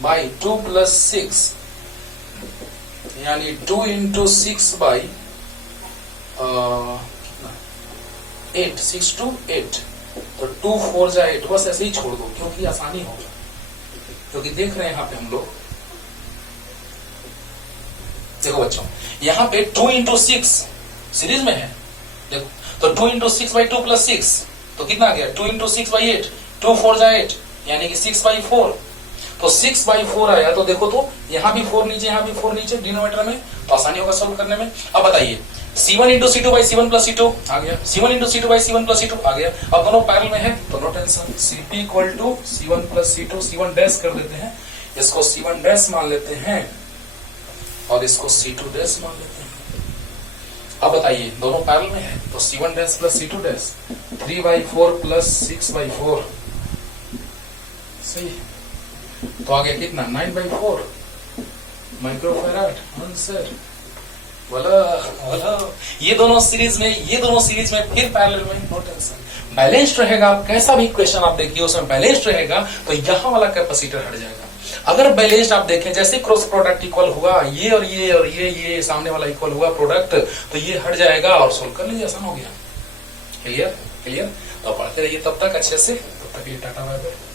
बाई 2 प्लस 6 यानी 2 इंटू 6 बाई 8, 6 to 8, तो 2 4 जा 8, बस ऐसे ही छोड़ दो क्योंकि आसानी होगा, क्योंकि देख रहे हैं यहाँ पे हम लोग, देखो बच्चों यहाँ पे 2 इंटू 6 सीरीज में है, देखो तो 2 इंटू 6 बाई 2 प्लस 6 तो कितना आ गया 2 इंटू 6 बाई 8, 2 4 जा 8 यानी कि 6/4, तो 6/4 आया, तो देखो तो यहाँ भी 4 नीचे, यहाँ भी 4 नीचे डिनोमिनेटर में, तो आसानी होगा सॉल्व करने में। अब बताइए C1 into C2 by C1 plus C2 आ गया, C1 into C2 by C1 plus C2 आ गया। अब दोनों पैरेलल में है तो no tension, CP equal to C1 plus C2, C1 dash कर देते हैं, इसको C1 डैश मान लेते हैं और इसको C2 डैश मान लेते हैं। अब बताइए दोनों पैरेलल में है तो C1 dash plus C2 dash 3/4 plus 6/4 सही, तो आ गया कितना 9/4 माइक्रोफैराड आंसर। बोलो ये दोनों सीरीज में फिर पैरेलल में, नो टेंशन, बैलेंस्ड रहेगा। आप कैसा भी क्वेश्चन आप देखिए उसमें बैलेंस्ड रहेगा तो यहाँ वाला कैपेसिटर हट जाएगा। अगर बैलेंस्ड आप देखें जैसे क्रॉस प्रोडक्ट इक्वल हुआ, ये और ये और ये सामने वाला इक्वल हुआ प्रोडक्ट, तो ये हट जाएगा और सोल्व कर लीजिए, आसान हो गया। क्लियर, तो पढ़ते रहिए तब तक अच्छे से, तब तक ये टाटा बाय बाय।